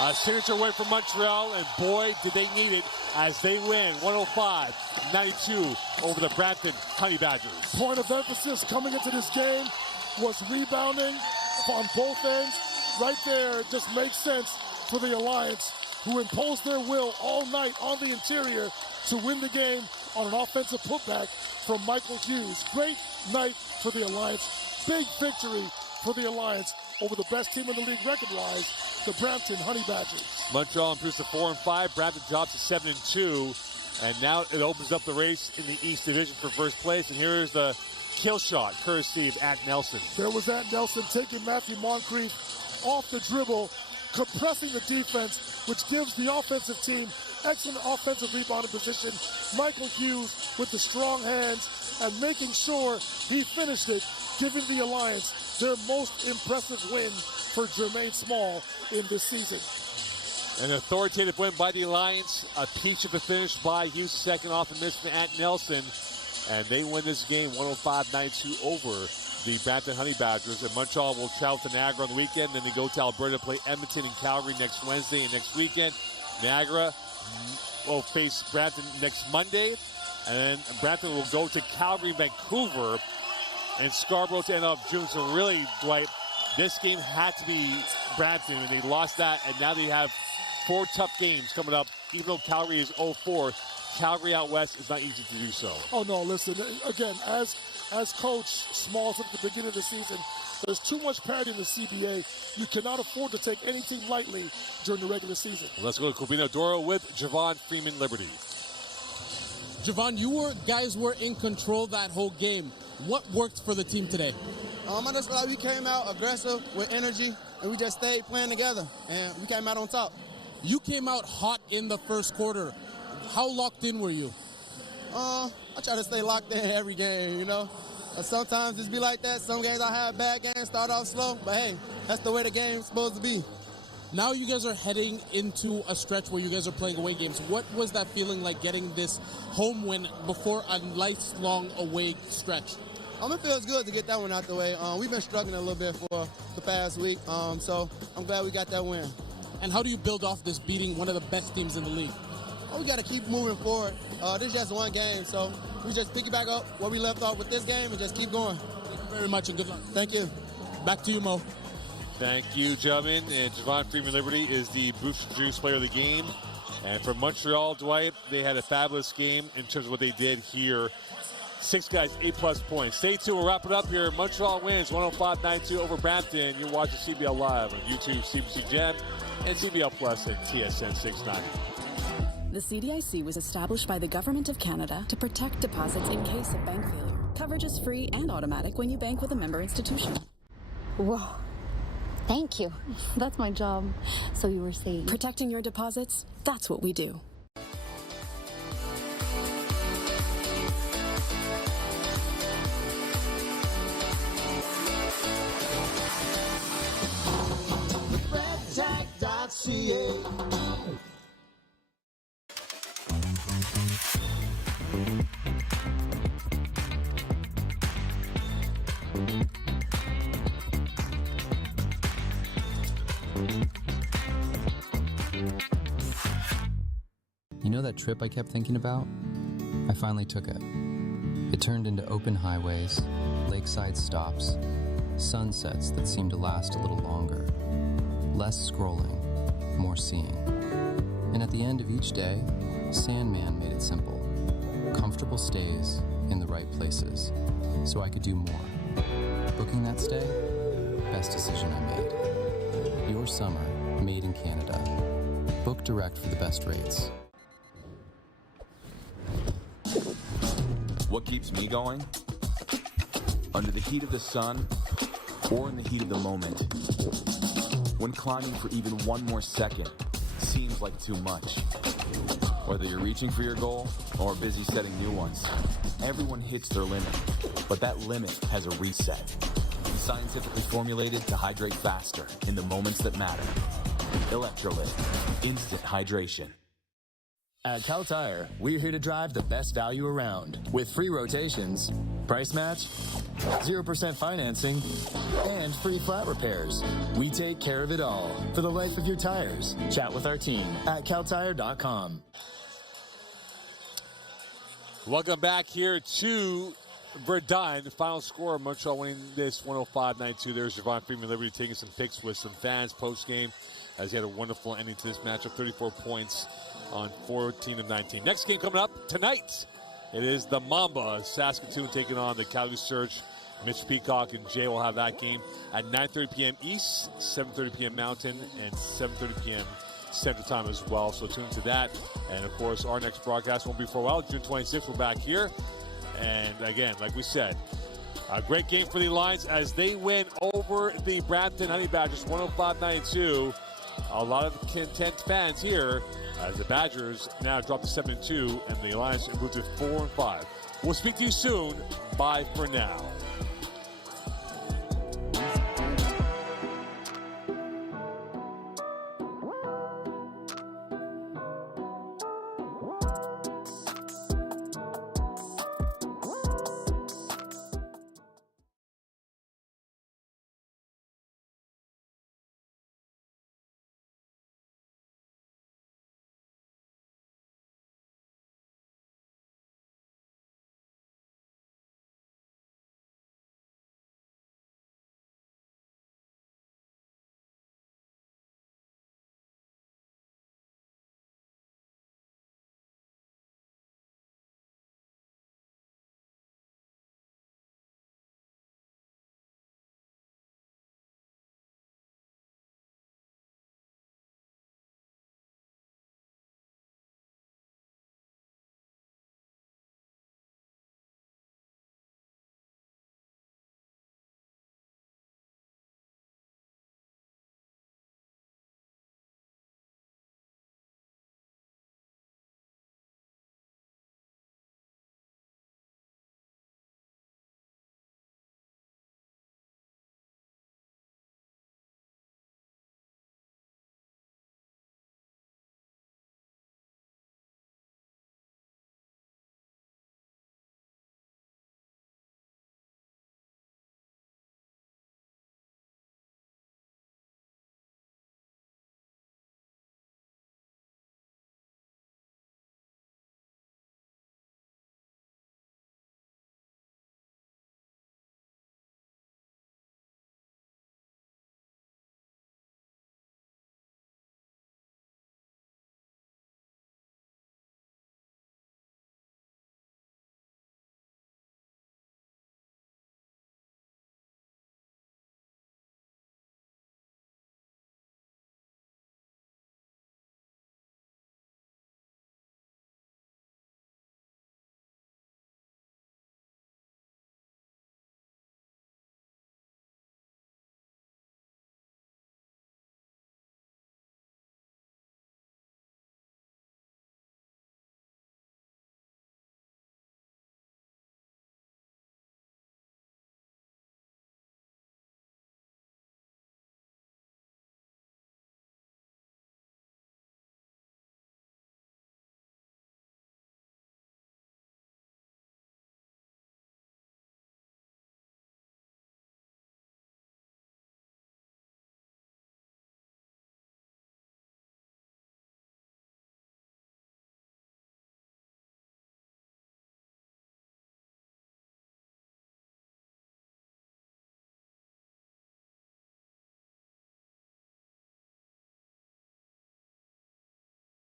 A signature win for Montreal, and boy, did they need it as they win 105-92 over the Brampton Honey Badgers. Point of emphasis coming into this game was rebounding on both ends. Right there, it just makes sense for the Alliance, who imposed their will all night on the interior to win the game on an offensive putback from Michael Hughes. Great night for the Alliance. Big victory for the Alliance over the best team in the league record-wise, the Brampton Honey Badgers. Montreal improves to 4-5. Brampton drops to 7-2. And now it opens up the race in the East Division for first place. And here's the kill shot, courtesy of Ant Nelson. There was Ant Nelson taking Matthew Moncrief off the dribble, compressing the defense, which gives the offensive team excellent offensive rebounding position. Michael Hughes with the strong hands and making sure he finished it, giving the Alliance their most impressive win for Jermaine Small in this season. An authoritative win by the Alliance. A peach of the finish by Hughes, second off the miss from Ant Nelson. And they win this game 105-92 over the Brampton Honey Badgers. And Montreal will travel to Niagara on the weekend. Then they go to Alberta, play Edmonton and Calgary next Wednesday and next weekend. Niagara will face Brampton next Monday. And then Brampton will go to Calgary, Vancouver, and Scarborough to end off June. So really, Dwight, this game had to be Brampton, and they lost that. And now they have 4 tough games coming up, even though Calgary is 0-4. Calgary out west is not easy to do so. Oh, no, listen, again, as Coach Small said at the beginning of the season, there's too much parity in the CBA. You cannot afford to take any team lightly during the regular season. Let's go to Covino Doro with Javon Freeman Liberty. Javon, guys were in control that whole game. What worked for the team today? I just feel like we came out aggressive with energy, and we just stayed playing together, and we came out on top. You came out hot in the first quarter. How locked in were you? I try to stay locked in every game, you know. Sometimes it's be like that. Some games I have bad games, start off slow, but hey, that's the way the game's supposed to be. Now you guys are heading into a stretch where you guys are playing away games. What was that feeling like getting this home win before a lifelong away stretch? It feels good to get that one out the way. We've been struggling a little bit for the past week, so I'm glad we got that win. And how do you build off this beating one of the best teams in the league? We got to keep moving forward. This is just one game, so we just piggyback up where we left off with this game and just keep going. Thank you very much and good luck. Thank you. Back to you, Mo. Thank you, gentlemen. And Javon Freeman Liberty is the Booster Juice player of the game. And for Montreal, Dwight, they had a fabulous game in terms of what they did here. 6 guys, 8+ points. Stay tuned. We'll wrap it up here. Montreal wins 105-92 over Brampton. You're watching CBL Live on YouTube, CBC Gem, and CBL Plus at TSN 690. The CDIC was established by the Government of Canada to protect deposits in case of bank failure. Coverage is free and automatic when you bank with a member institution. Whoa. Thank you. That's my job. So you were saying... Protecting your deposits, that's what we do. RedTag.ca. You know that trip I kept thinking about? I finally took it. It turned into open highways, lakeside stops, sunsets that seemed to last a little longer, less scrolling, more seeing. And at the end of each day, Sandman made it simple. Comfortable stays in the right places, so I could do more. Booking that stay? Best decision I made. Your summer, made in Canada. Book direct for the best rates. What keeps me going? Under the heat of the sun or in the heat of the moment. When climbing for even one more second seems like too much. Whether you're reaching for your goal or busy setting new ones, everyone hits their limit, but that limit has a reset. Scientifically formulated to hydrate faster in the moments that matter. Electrolyte, instant hydration. At Cal Tire, we're here to drive the best value around. With free rotations, price match, 0% financing, and free flat repairs. We take care of it all for the life of your tires. Chat with our team at caltire.com. Welcome back here to Verdun. The final score, Montreal winning this 105-92. There's Javon Freeman Liberty taking some pics with some fans post-game as he had a wonderful ending to this matchup, 34 points on 14 of 19. Next game coming up tonight. It is the Mamba, Saskatoon taking on the Calgary Surge. Mitch Peacock and Jay will have that game at 9:30 p.m. East, 7:30 p.m. Mountain, and 7:30 p.m. Central Time as well. So tune to that. And, of course, our next broadcast won't be for a while. June 26th, we're back here. And, again, like we said, a great game for the Lions as they win over the Brampton Honey Badgers 105-92. A lot of content fans here as the Badgers now drop to 7-2 and the Lions move to 4-5. We'll speak to you soon. Bye for now.